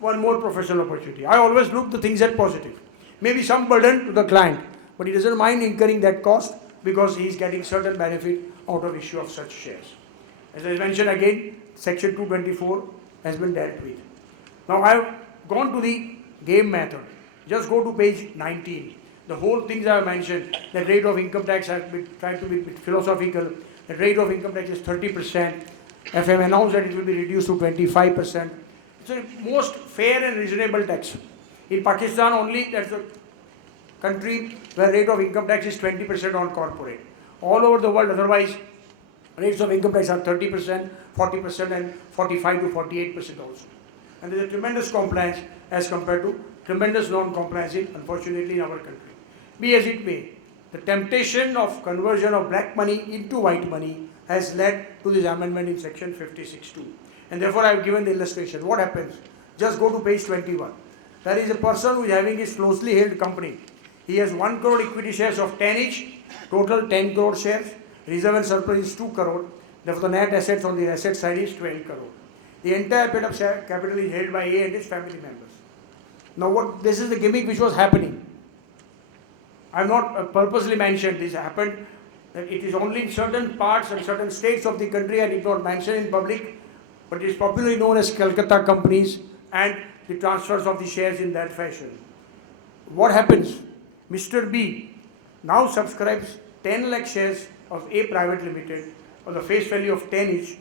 One more professional opportunity. I always look the things at positive. Maybe some burden to the client, but he doesn't mind incurring that cost because he is getting certain benefit out of issue of such shares. As I mentioned again, section 224 has been dealt with. Now I have gone to the game method. Just go to page 19. The whole things I have mentioned, the rate of income tax has been tried to be philosophical. The rate of income tax is 30%. FM announced that it will be reduced to 25%. It's the most fair and reasonable tax. In Pakistan only, that's the country where rate of income tax is 20% on corporate. All over the world, otherwise, rates of income tax are 30%, 40%, and 45 to 48% also. And there is a tremendous compliance as compared to tremendous non-compliance, unfortunately, in our country. Be as it may, the temptation of conversion of black money into white money has led to this amendment in section 56(2). And therefore, I have given the illustration. What happens? Just go to page 21. There is a person who is having his closely held company. He has 1 crore equity shares of 10 each, total 10 crore shares. Reserve and surplus is 2 crore. Therefore, the net assets on the asset side is 12 crore. The entire paid up capital is held by A and his family members. Now, this is the gimmick which was happening. I have not purposely mentioned this happened, that it is only in certain parts and certain states of the country, I did not mention in public, but it is popularly known as Calcutta companies and the transfers of the shares in that fashion. What happens? Mr. B now subscribes 10 lakh shares of A Private Limited of the face value of 10 each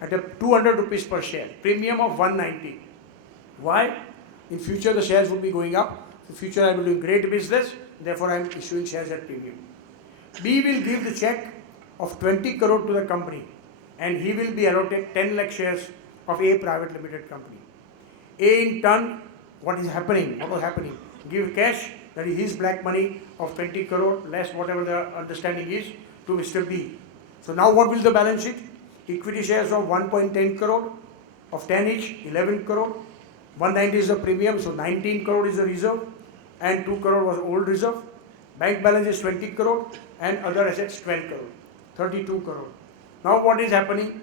at a 200 rupees per share, premium of 190. Why? In future the shares will be going up. In future I will do great business, therefore I am issuing shares at premium. B will give the check of 20 crore to the company and he will be allotted 10 lakh shares of A Private Limited company. A in turn, what was happening? Give cash, that is his black money of 20 crore less whatever the understanding is, to Mr. B. So now what will the balance sheet? Equity shares of 1.10 crore of 10 each, 11 crore. 190 is the premium, so 19 crore is the reserve and 2 crore was old reserve. Bank balance is 20 crore and other assets 12 crore, 32 crore. Now what is happening?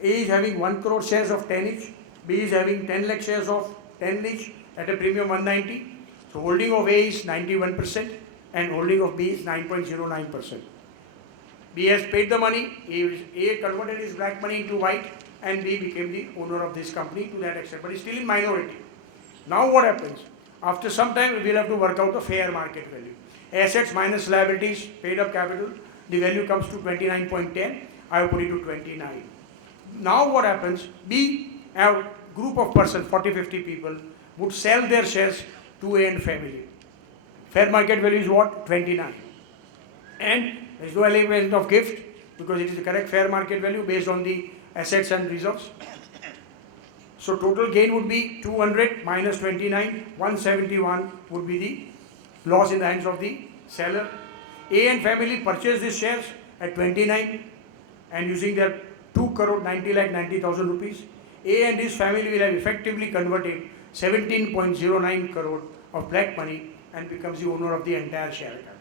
A is having 1 crore shares of 10 each, B is having 10 lakh shares of 10 each at a premium 190. So holding of A is 91% and holding of B is 9.09%. B has paid the money, A converted his black money into white, and B became the owner of this company to that extent, but he's still in minority. Now what happens? After some time, we will have to work out the fair market value. Assets minus liabilities, paid up capital, the value comes to 29.10, I have put it to 29. Now what happens? B, a group of persons, 40-50 people, would sell their shares to A and family. Fair market value is what? 29. And there is no element of gift because it is the correct fair market value based on the assets and reserves. So total gain would be 200 minus 29, 171 would be the loss in the hands of the seller. A and family purchased these shares at 29 and using their 2 crore 90,90,000 rupees. A and his family will have effectively converted 17.09 crore of black money and becomes the owner of the entire share capital.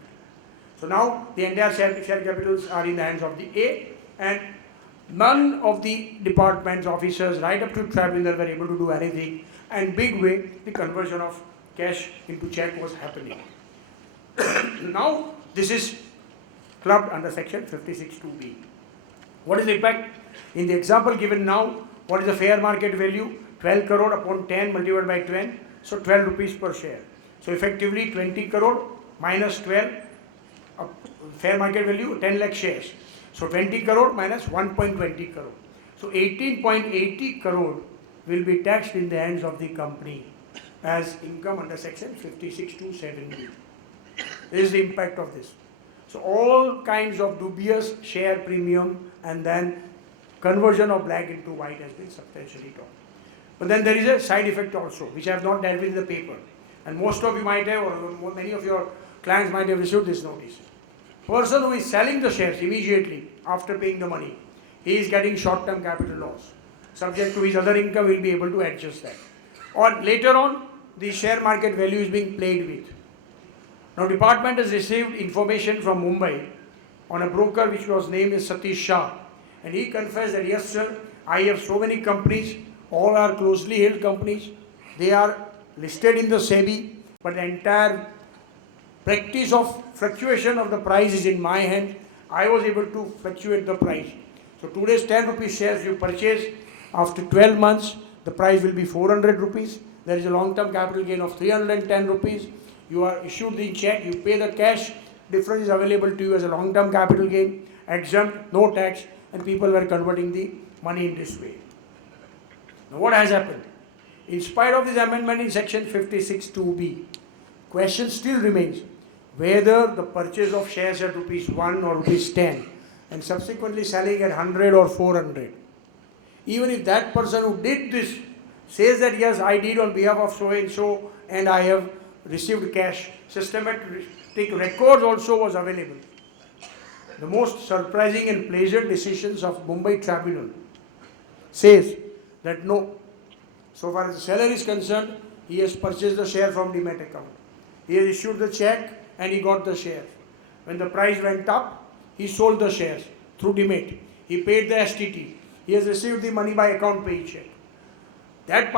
So now the entire share capitals are in the hands of the A, and none of the departments, officers, right up to tribunal were able to do anything, and big way the conversion of cash into check was happening. Now this is clubbed under section 56(2)(b). What is the impact? In the example given now, what is the fair market value? 12 crore upon 10 multiplied by 10, so 12 rupees per share. So effectively 20 crore minus 12, fair market value 10 lakh shares. So 20 crore minus 1.20 crore. So 18.80 crore will be taxed in the hands of the company as income under section 56(2)(7)(b). This is the impact of this. So all kinds of dubious share premium and then conversion of black into white has been substantially taught. But then there is a side effect also, which I have not dealt with in the paper. And most of you might have, or many of your clients might have received this notice. Person who is selling the shares immediately after paying the money, he is getting short-term capital loss. Subject to his other income, he will be able to adjust that. Or later on, the share market value is being played with. Now, department has received information from Mumbai on a broker which was named as Satish Shah, and he confessed that yes, sir, I have so many companies, all are closely held companies. They are listed in the SEBI, but the entire practice of fluctuation of the price is in my hand. I was able to fluctuate the price. So today's 10 rupees shares you purchase, after 12 months, the price will be 400 rupees. There is a long-term capital gain of 310 rupees. You are issued the check, you pay the cash, difference is available to you as a long-term capital gain, exempt, no tax, and people were converting the money in this way. Now what has happened? In spite of this amendment in section 56(2)(b), question still remains whether the purchase of shares at rupees 1 or rupees 10 and subsequently selling at 100 or 400. Even if that person who did this says that yes, I did on behalf of so and so and I have received cash, systematic records also was available. The most surprising and pleasant decisions of Mumbai Tribunal says that no, so far as the seller is concerned, he has purchased the share from Demat account. He has issued the check and he got the share. When the price went up, he sold the shares through Demat. He paid the STT. He has received the money by account pay check. That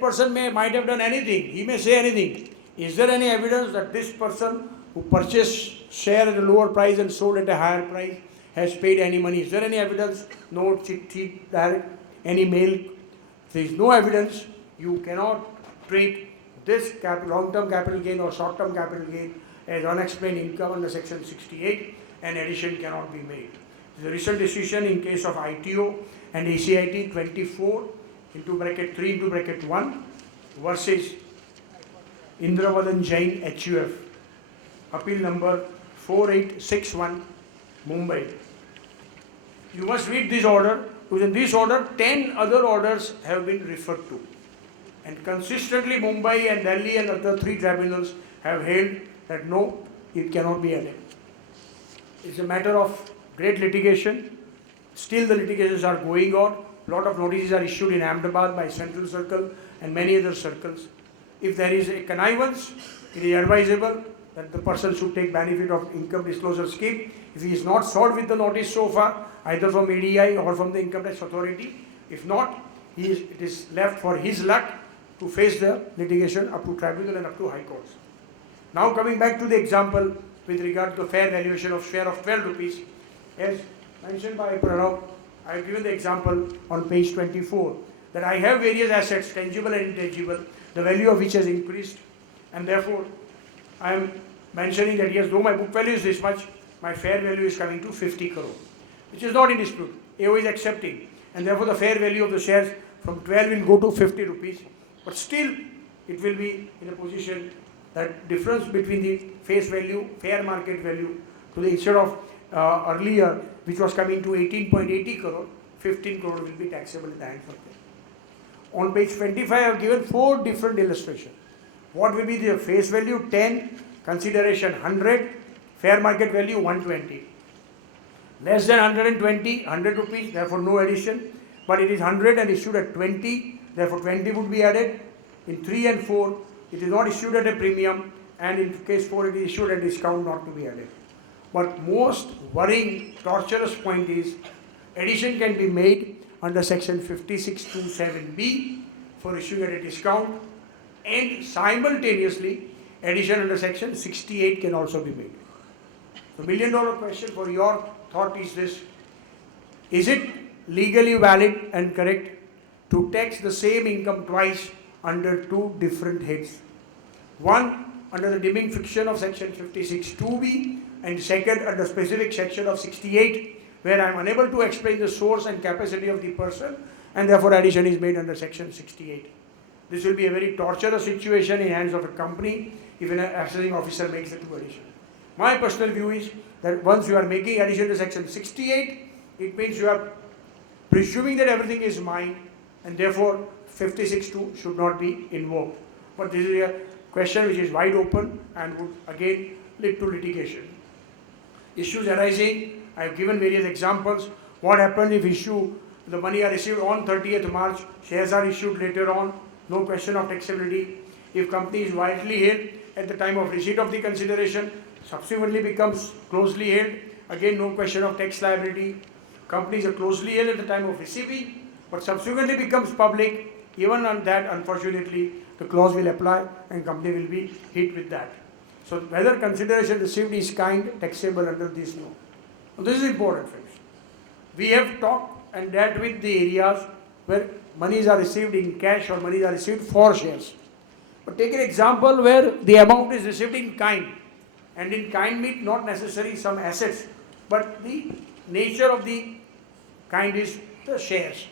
person might have done anything. He may say anything. Is there any evidence that this person who purchased share at a lower price and sold at a higher price has paid any money? Is there any evidence? No chitti, direct, any mail? There is no evidence. You cannot treat this long-term capital gain or short-term capital gain as unexplained income under section 68, and addition cannot be made. The recent decision in case of ITO and ACIT 24 into bracket 3 into bracket 1 versus Indravadan Jain HUF, appeal number 4861, Mumbai. You must read this order, because in this order 10 other orders have been referred to. And consistently Mumbai and Delhi and other 3 tribunals have held that no, it cannot be added. It's a matter of great litigation. Still the litigations are going on. A lot of notices are issued in Ahmedabad by Central Circle and many other circles. If there is a connivance, it is advisable that the person should take benefit of income disclosure scheme. If he is not solved with the notice so far, either from ADI or from the income tax authority, if not, it is left for his luck to face the litigation up to tribunal and up to high courts. Now coming back to the example with regard to the fair valuation of share of 12 rupees, as mentioned by Pranav, I have given the example on page 24 that I have various assets, tangible and intangible, the value of which has increased, and therefore I am mentioning that yes, though my book value is this much, my fair value is coming to 50 crore, which is not in dispute. AO is accepting, and therefore the fair value of the shares from 12 will go to 50 rupees, but still it will be in a position that difference between the face value, fair market value, to the instead of earlier, which was coming to 18.80 crore, 15 crore will be taxable in the hands of them. On page 25, I have given 4 different illustrations. What will be the face value? 10, consideration 100, fair market value 120. Less than 120, 100 rupees, therefore no addition, but it is 100 and issued at 20, therefore 20 would be added. In 3 and 4, it is not issued at a premium, and in case 4, it is issued at discount not to be added. But most worrying, torturous point is addition can be made under section 5627B for issuing at a discount, and simultaneously addition under section 68 can also be made. The million-dollar question for your thought is this: is it legally valid and correct to tax the same income twice under 2 different heads? One under the dimming fiction of section 56(2)B, and second under specific section of 68, where I am unable to explain the source and capacity of the person, and therefore addition is made under section 68. This will be a very torturous situation in hands of a company if an assessing officer makes the 2 additions. My personal view is that once you are making addition to section 68, it means you are presuming that everything is mine, and therefore 56(2) should not be invoked. But this is a question which is wide open and would again lead to litigation. Issues arising, I have given various examples. What happens if the money are received on 30th March, shares are issued later on, no question of taxability. If company is widely held at the time of receipt of the consideration, subsequently becomes closely held, again no question of tax liability. Companies are closely held at the time of receiving, but subsequently becomes public, even on that, unfortunately, the clause will apply and company will be hit with that. So whether consideration received is kind, taxable under this law. So this is important, friends. We have talked and dealt with the areas where monies are received in cash or monies are received for shares. But take an example where the amount is received in kind, and in kind means not necessarily some assets, but the nature of the kind is the shares.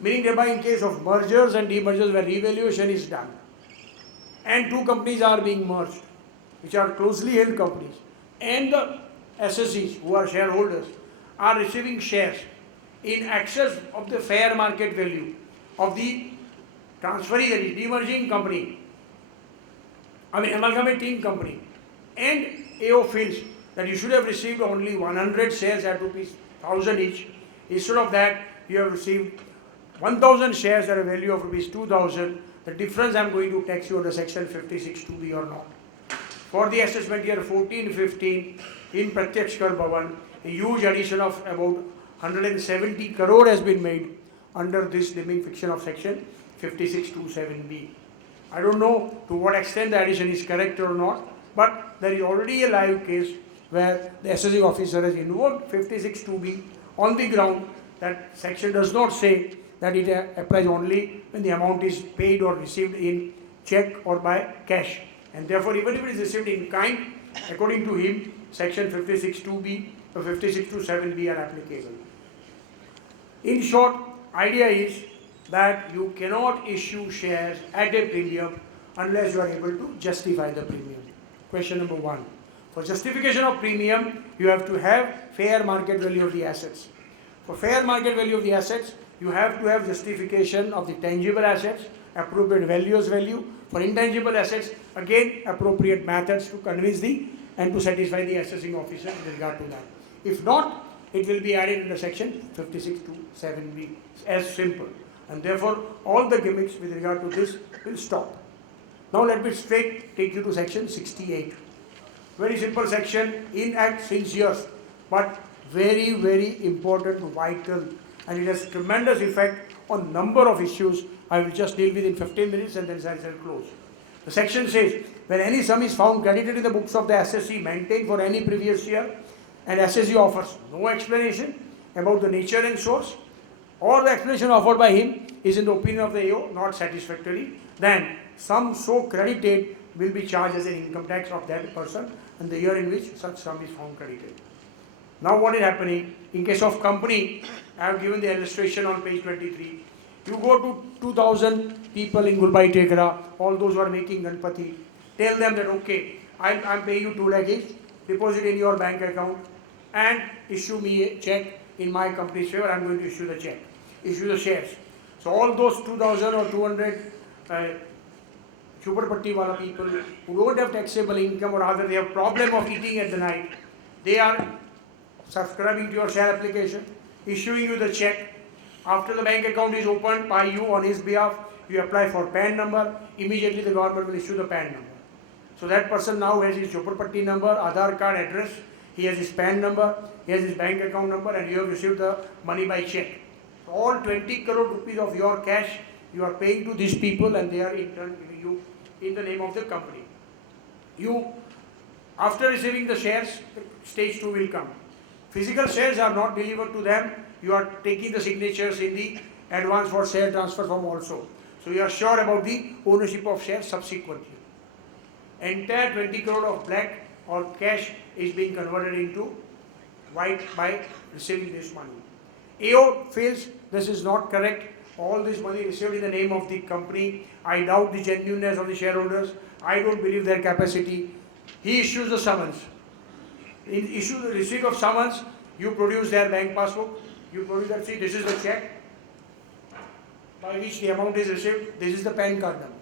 Meaning thereby in case of mergers and demergers where revaluation is done, and 2 companies are being merged, which are closely held companies, and the SSEs who are shareholders are receiving shares in excess of the fair market value of the transferee, that is demerging company, amalgamating company, and AO feels that you should have received only 100 shares at ₹1,000 each. Instead of that, you have received 1,000 shares at a value of ₹2,000. The difference I am going to tax you under section 56(2)B or not. For the assessment year 14-15 in Pratyaksh Kar Bhavan, a huge addition of about 170 crore has been made under this dimming fiction of section 5627B. I don't know to what extent the addition is correct or not, but there is already a live case where the assessing officer has invoked 56(2)B on the ground that section does not say that it applies only when the amount is paid or received in check or by cash. And therefore, even if it is received in kind, according to him, section 56(2)B or 56(2)(7)B are applicable. In short, idea is that you cannot issue shares at a premium unless you are able to justify the premium. Question number 1. For justification of premium, you have to have fair market value of the assets. For fair market value of the assets, you have to have justification of the tangible assets, appropriate values value. For intangible assets, again appropriate methods to convince and to satisfy the assessing officer with regard to that. If not, it will be added in the section 56(2)(7)B. As simple. And therefore, all the gimmicks with regard to this will stop. Now let me straight take you to section 68. Very simple section, in act since years, but very, very important, vital, and it has tremendous effect on number of issues. I will just deal with in 15 minutes and then I shall close. The section says, when any sum is found credited in the books of the SSC maintained for any previous year, and SSC offers no explanation about the nature and source, or the explanation offered by him is in the opinion of the AO not satisfactory, then sum so credited will be charged as an income tax of that person and the year in which such sum is found credited. Now what is happening? In case of company, I have given the illustration on page 23. You go to 2,000 people in Gulbai Tekra, all those who are making Ganpati, tell them that okay, I'm paying you 2 lakh each, deposit in your bank account and issue me a check in my company's favor. I'm going to issue the check, issue the shares. So all those 2,000 or 200 Chupar wala people who don't have taxable income, or rather they have problem of eating at the night, they are subscribing to your share application, issuing you the check. After the bank account is opened by you on his behalf, you apply for PAN number, immediately the government will issue the PAN number. So that person now has his Chupar number, Aadhaar card address, he has his PAN number, he has his bank account number, and you have received the money by check. So all 20 crore rupees of your cash you are paying to these people, and they are in turn giving you in the name of the company. You, after receiving the shares, stage 2 will come. Physical shares are not delivered to them. You are taking the signatures in the advance for share transfer form also. So you are sure about the ownership of shares subsequently. Entire 20 crore of black or cash is being converted into white by receiving this money. AO feels this is not correct. All this money received in the name of the company. I doubt the genuineness of the shareholders. I don't believe their capacity. He issues the summons. In issue the receipt of summons, you produce their bank passbook. You produce that, see, this is the check by which the amount is received. This is the PAN card number.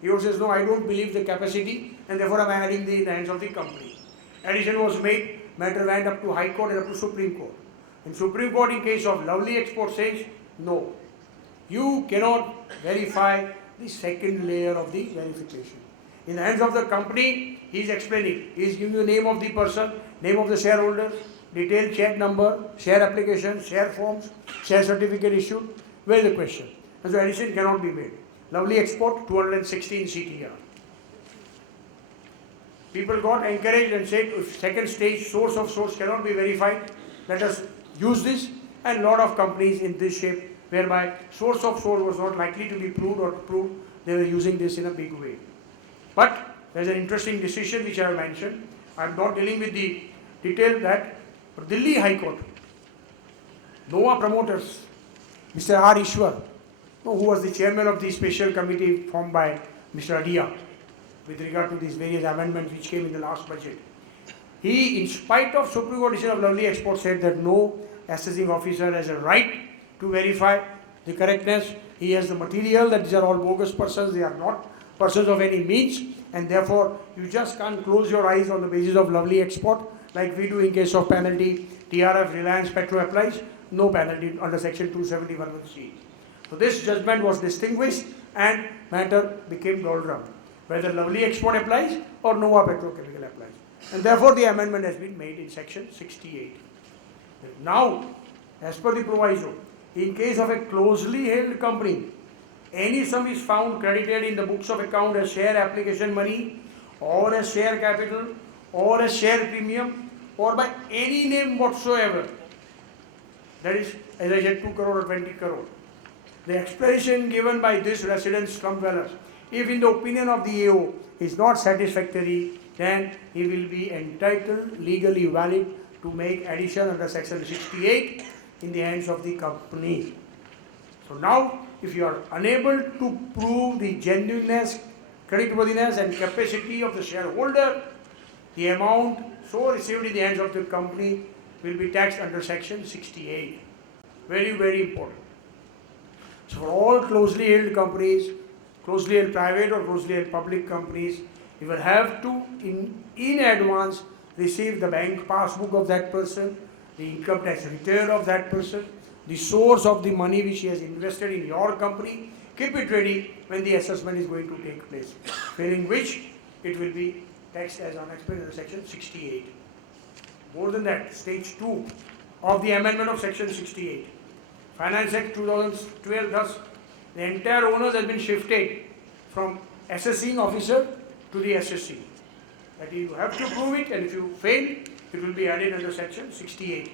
He also says, no, I don't believe the capacity, and therefore I am adding in the hands of the company. Addition was made, matter went up to High Court and up to Supreme Court. In Supreme Court, in case of Lovely Export, says, no, you cannot verify the second layer of the verification. In the hands of the company, he is explaining. He is giving you the name of the person, name of the shareholder, detailed check number, share application, share forms, share certificate issued. Where is the question? And so addition cannot be made. Lovely Export, 216 CTR. People got encouraged and said, if second stage source of source cannot be verified, let us use this. And lot of companies in this shape, whereby source of source was not likely to be proved or proved, they were using this in a big way. But there is an interesting decision which I have mentioned. I am not dealing with the detail that Delhi High Court, Nova promoters, Mr. R. Ishwar, who was the chairman of the special committee formed by Mr. Adia with regard to these various amendments which came in the last budget. He, in spite of Supreme Court decision of Lovely Export, said that no assessing officer has a right to verify the correctness. He has the material that these are all bogus persons, they are not persons of any means, and therefore you just can't close your eyes on the basis of Lovely Export like we do in case of penalty. TRF, Reliance Petro applies, no penalty under section 271(c). So this judgment was distinguished and matter became doldrum, whether Lovely Export applies or Nova Petrochemical applies. And therefore the amendment has been made in section 68. Now, as per the proviso, in case of a closely held company, any sum is found credited in the books of account as share application money or as share capital or as share premium or by any name whatsoever, that is, as I said, 2 crore or 20 crore. The explanation given by this resident slum dwellers, if in the opinion of the AO is not satisfactory, then he will be entitled, legally valid, to make addition under section 68 in the hands of the company. So now, if you are unable to prove the genuineness, creditworthiness and capacity of the shareholder, the amount so received in the hands of the company will be taxed under section 68. Very, very important. So for all closely held companies, closely held private or closely held public companies, you will have to in advance receive the bank passbook of that person, the income tax return of that person, the source of the money which he has invested in your company. Keep it ready when the assessment is going to take place, failing which it will be taxed as unexplained under section 68. More than that, stage 2 of the amendment of section 68. Finance Act 2012, thus, the entire owners has been shifted from assessing officer to the SSC. That you have to prove it, and if you fail, it will be added under section 68.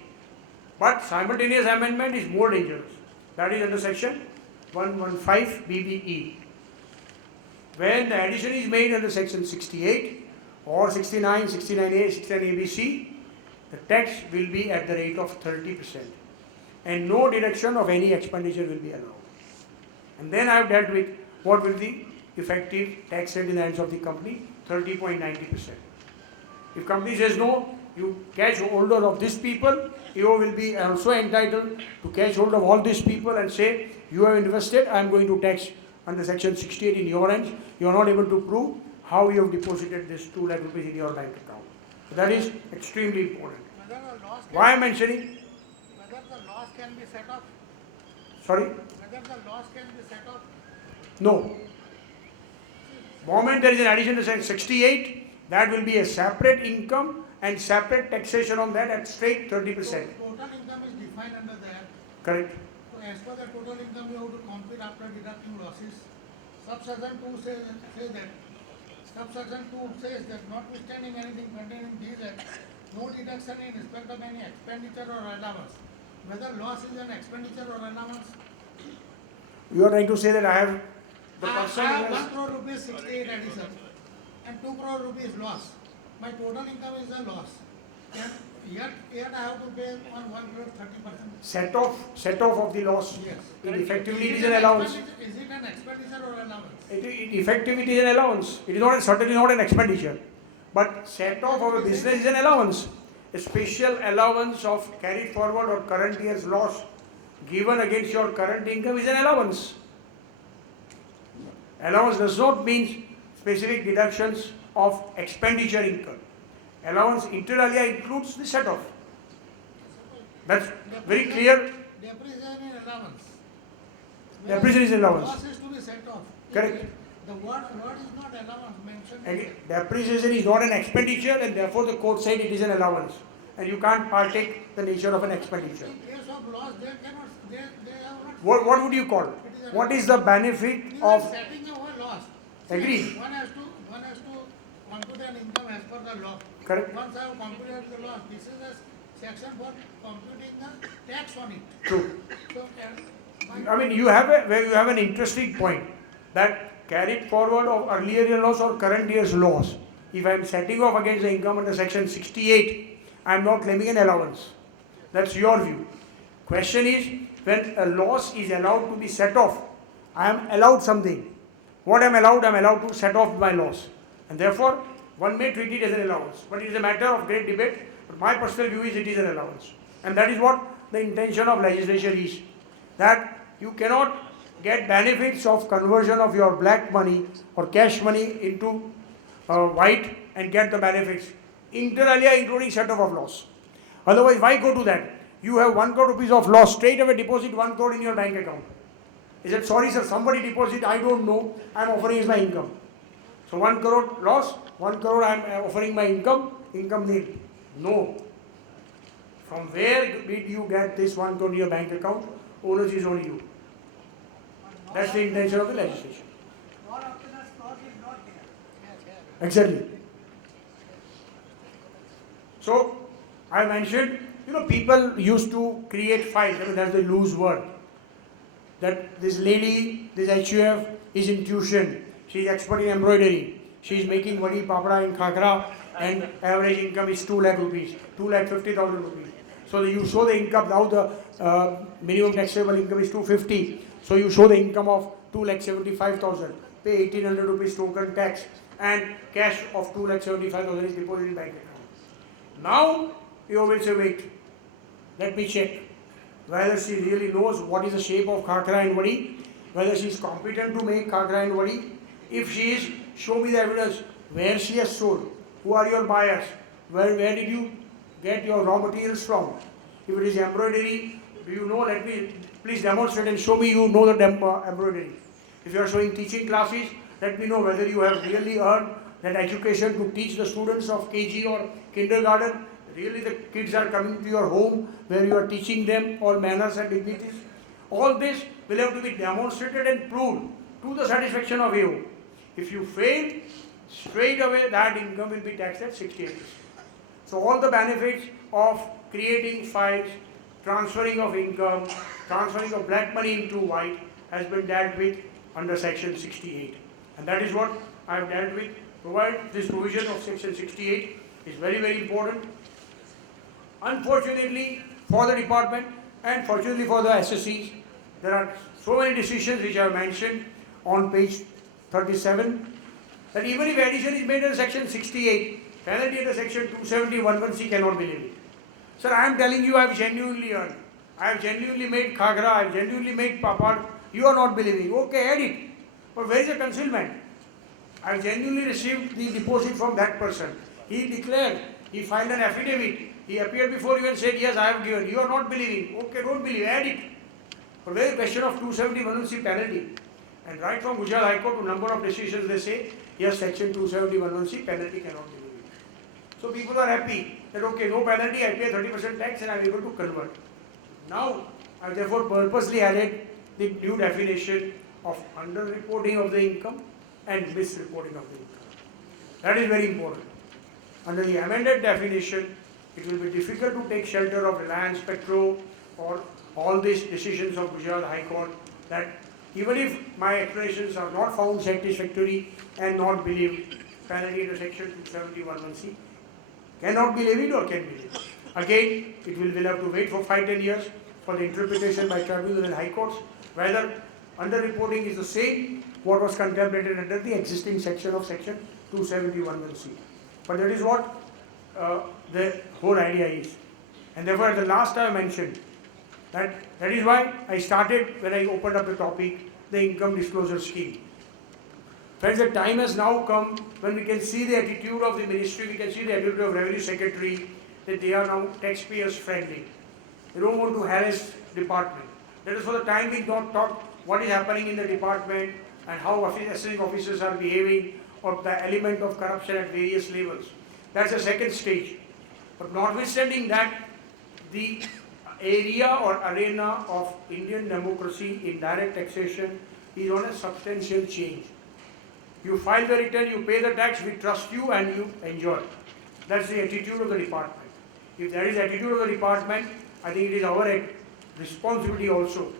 But simultaneous amendment is more dangerous. That is under section 115 BBE. When the addition is made under section 68 or 69, 69A, 69ABC, the tax will be at the rate of 30%. And no deduction of any expenditure will be allowed. And then I have dealt with what will be effective tax rate in the hands of the company, 30.90%. If company says no, you catch holder of these people, you will be also entitled to catch hold of all these people and say, you have invested, I am going to tax under section 68 in your hands. You are not able to prove how you have deposited this 2 lakh rupees in your bank account. So that is extremely important. Why I am mentioning? Whether the loss can be set off? Sorry? Whether the loss can be set off? No. Moment there is an addition to section 68, that will be a separate income and separate taxation on that at straight 30%. Total income is defined under that. Correct. So as per the total income, you have to compute after deducting losses. Subsection 2 says that. Subsection 2 says that notwithstanding anything contained in these acts, no deduction in respect of any expenditure or allowance. Whether loss is an expenditure or allowance. You are trying to say that I have the I person have who 1 has, crore rupees 68 addition and 2 crore rupees loss. My total income is a loss. And yet I have to pay on 1 crore 30%. set off of the loss. Yes. It effectively it is an allowance. Is it an expenditure or allowance? It effectively it is an allowance. It is not certainly not an expenditure. But set off of a business is an allowance. A special allowance of carried forward or current year's loss given against your current income is an allowance. Allowance does not mean specific deductions of expenditure income. Allowance inter alia includes the set off. That's very clear. Depreciation is allowance. Depreciation is allowance. Loss is to be set off. Correct. The word is not allowance mentioned. Again, depreciation is not an expenditure and therefore the court said it is an allowance. And you can't partake the nature of an expenditure. In case of loss, they have not. What would you call? What is the benefit It is of? like setting a loss. Agreed. One has to compute an income as per the law. Correct. Once I have computed the loss, this is a section for computing the tax on it. True. So, I mean, you have an interesting point that carried forward of earlier year loss or current year's loss. If I am setting off against the income under section 68, I am not claiming an allowance. That's your view. Question is, when a loss is allowed to be set off, I am allowed something. What I am allowed to set off my loss. And therefore, one may treat it as an allowance. But it is a matter of great debate. But my personal view is it is an allowance. And that is what the intention of legislation is. That you cannot get benefits of conversion of your black money or cash money into white and get the benefits. Inter alia including set off of loss. Otherwise, why go to that? You have 1 crore rupees of loss, straight away deposit 1 crore in your bank account. Is it, sorry sir, somebody deposit, I don't know, I am offering as my income. So 1 crore loss, 1 crore I am offering my income nil. No. From where did you get this 1 crore in your bank account? Owners is only you. That's the intention of the legislation. Exactly. So, I mentioned, people used to create fights. That's the loose word. That this lady, this HUF is in tuition. She is expert in embroidery. She is making vadi papda in khakra and average income is 2 lakh rupees, 2,50,000 rupees. So you show the income, now the minimum taxable income is 250. So you show the income of 2,75,000, pay 1,800 rupees token tax and cash of 2,75,000 is deposited in bank account. Now you will say, wait, let me check whether she really knows what is the shape of khakra and vadi, whether she is competent to make khakra and vadi. If she is, show me the evidence where she has sold, who are your buyers, where did you get your raw materials from. If it is embroidery, do you know, let me please demonstrate and show me you know the embroidery. If you are showing teaching classes, let me know whether you have really earned that education to teach the students of KG or kindergarten. Really the kids are coming to your home where you are teaching them all manners and dignities. All this will have to be demonstrated and proved to the satisfaction of you. If you fail, straight away that income will be taxed at 68%. So all the benefits of creating files, transferring of income, transferring of black money into white has been dealt with under section 68. And that is what I have dealt with. Provide this provision of section 68 is very, very important. Unfortunately for the department and fortunately for the SSCs, there are so many decisions which I have mentioned on page 37 that even if addition is made under section 68, penalty under section 271(1)(c) cannot be levied. Sir, I am telling you I have genuinely earned. I have genuinely made khagra, I have genuinely made papad. You are not believing. Okay, add it. But where is the concealment? I have genuinely received the deposit from that person. He declared, he filed an affidavit. He appeared before you and said, yes, I have given. You are not believing. Okay, don't believe, add it. But where is the question of 271(1)(c) penalty? And right from Gujarat High Court to number of decisions they say, yes, section 271(1)(c) penalty cannot be levied. So people are happy that okay, no penalty, I pay 30% tax and I am able to convert. Now, I therefore purposely added the new definition of underreporting of the income and misreporting of the income. That is very important. Under the amended definition, it will be difficult to take shelter of Reliance Petro or all these decisions of Gujarat High Court that even if my explanations are not found satisfactory and not believed, penalty under section 271(1)(c) cannot be levied or can be levied. Again, will have to wait for 5-10 years for the interpretation by tribunals and high courts whether underreporting is the same what was contemplated under the existing section of section 271(1)(c). But that is what the whole idea is. And therefore, at the last I mentioned that is why I started when I opened up the topic, the income disclosure scheme. Friends, the time has now come when we can see the attitude of the ministry, we can see the attitude of Revenue Secretary that they are now taxpayers friendly. They don't want to harass department. That is for the time being not talk what is happening in the department and how assessing officers are behaving or the element of corruption at various levels. That's the second stage. But notwithstanding that, the area or arena of Indian democracy in direct taxation is on a substantial change. You file the return, you pay the tax, we trust you and you enjoy. That's the attitude of the department. If that is the attitude of the department, I think it is our responsibility also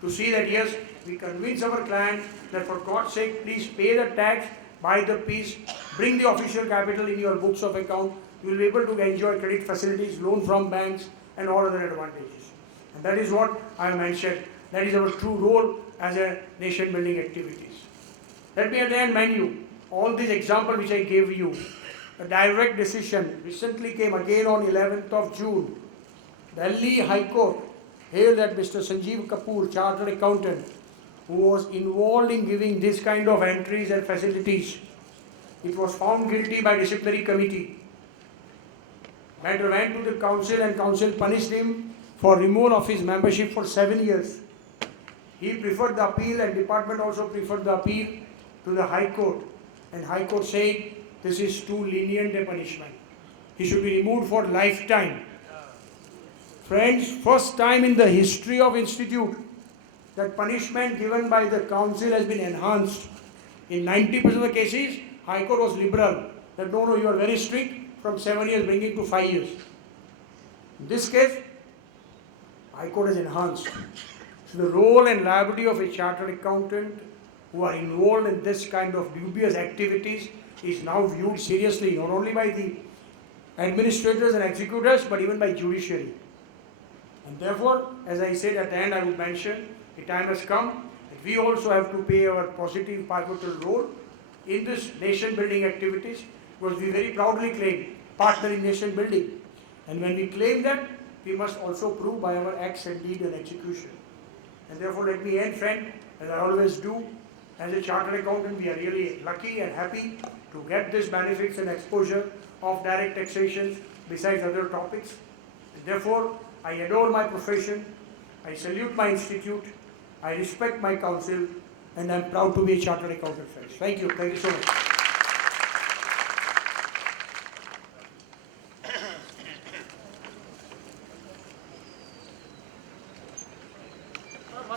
to see that yes, we convince our clients that for God's sake, please pay the tax, buy the piece, bring the official capital in your books of account, you will be able to enjoy credit facilities, loan from banks and all other advantages. And that is what I mentioned. That is our true role as a nation building activities. Let me again remind you, all these examples which I gave you, a direct decision recently came again on 11th of June. Delhi High Court hailed that Mr. Sanjeev Kapoor, chartered accountant, who was involved in giving this kind of entries and facilities. It was found guilty by disciplinary committee. Matter went to the council and council punished him for removal of his membership for 7 years. He preferred the appeal and department also preferred the appeal to the High Court. And High Court said this is too lenient a punishment. He should be removed for lifetime. Friends, first time in the history of institute that punishment given by the council has been enhanced. In 90% of the cases, High Court was liberal. That no, you are very strict, from 7 years bringing to 5 years. In this case, High Court has enhanced. So the role and liability of a chartered accountant who are involved in this kind of dubious activities is now viewed seriously, not only by the administrators and executors, but even by judiciary. And therefore, as I said at the end, I would mention, the time has come that we also have to play our positive pivotal role in this nation building activities, because we very proudly claim partner in nation building. And when we claim that, we must also prove by our acts and deed and execution. And therefore, let me end, friend, as I always do, as a chartered accountant, we are really lucky and happy to get these benefits and exposure of direct taxation besides other topics. And therefore, I adore my profession, I salute my institute, I respect my council, and I am proud to be a chartered accountant, friends. Thank you so much.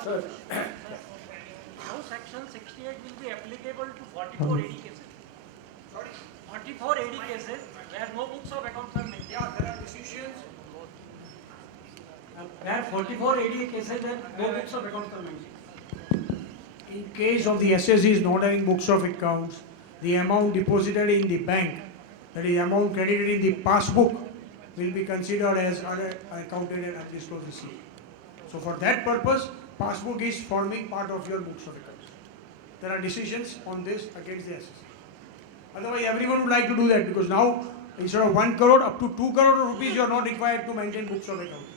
Sir, Now section 68 will be applicable to 4480 cases. Sorry? 4480 cases where no books of accounts are maintained. yeah, there are decisions. Where 4480 cases where no books of accounts are maintained. In case of the SSEs not having books of accounts, the amount deposited in the bank, that is amount credited in the passbook, will be considered as unaccounted and undisclosed receipt. So for that purpose, passbook is forming part of your books of accounts. There are decisions on this against the SSE. Otherwise, everyone would like to do that because now instead of 1 crore up to 2 crore rupees, you are not required to maintain books of accounts.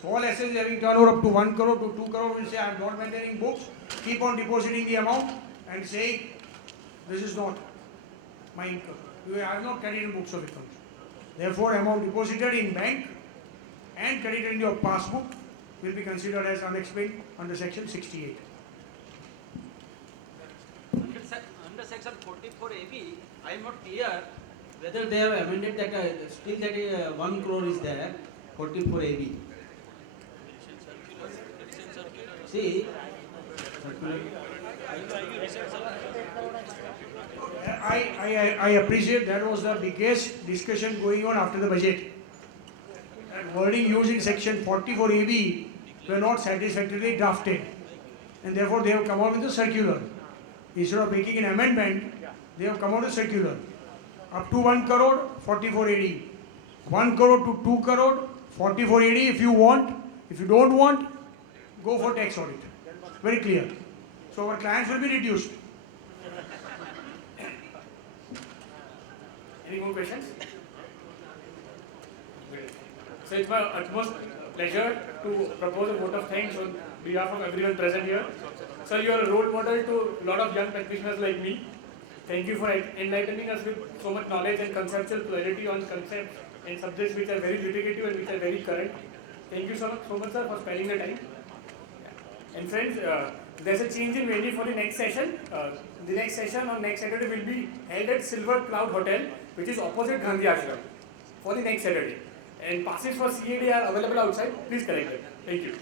So all SSEs having turnover up to 1 crore to 2 crore will say, I am not maintaining books, keep on depositing the amount and saying, this is not my income. I have not credited books of accounts. Therefore, amount deposited in bank and credited in your passbook will be considered as unexplained under section 68. Under section 44AB, I am not clear whether they have amended that, still that 1 crore is there, 44AB. See, I appreciate that was the biggest discussion going on after the budget. And wording used in section 44AB were not satisfactorily drafted. And therefore they have come out with a circular. Instead of making an amendment, they have come out with a circular. Up to 1 crore, 4480. 1 crore to 2 crore, 4480 if you want. If you don't want, go for tax audit. Very clear. So our clients will be reduced. Any more questions? So it's my utmost pleasure to propose a vote of thanks on behalf of everyone present here. Sir, you are a role model to a lot of young practitioners like me. Thank you for enlightening us with so much knowledge and conceptual clarity on concepts and subjects which are very litigative and which are very current. Thank you so much, sir, for spending the time. And friends, there's a change in venue for the next session. The next session on next Saturday will be held at Silver Cloud Hotel, which is opposite Gandhi Ashram, for the next Saturday. And passes for CAD are available outside. Please collect them. Thank you.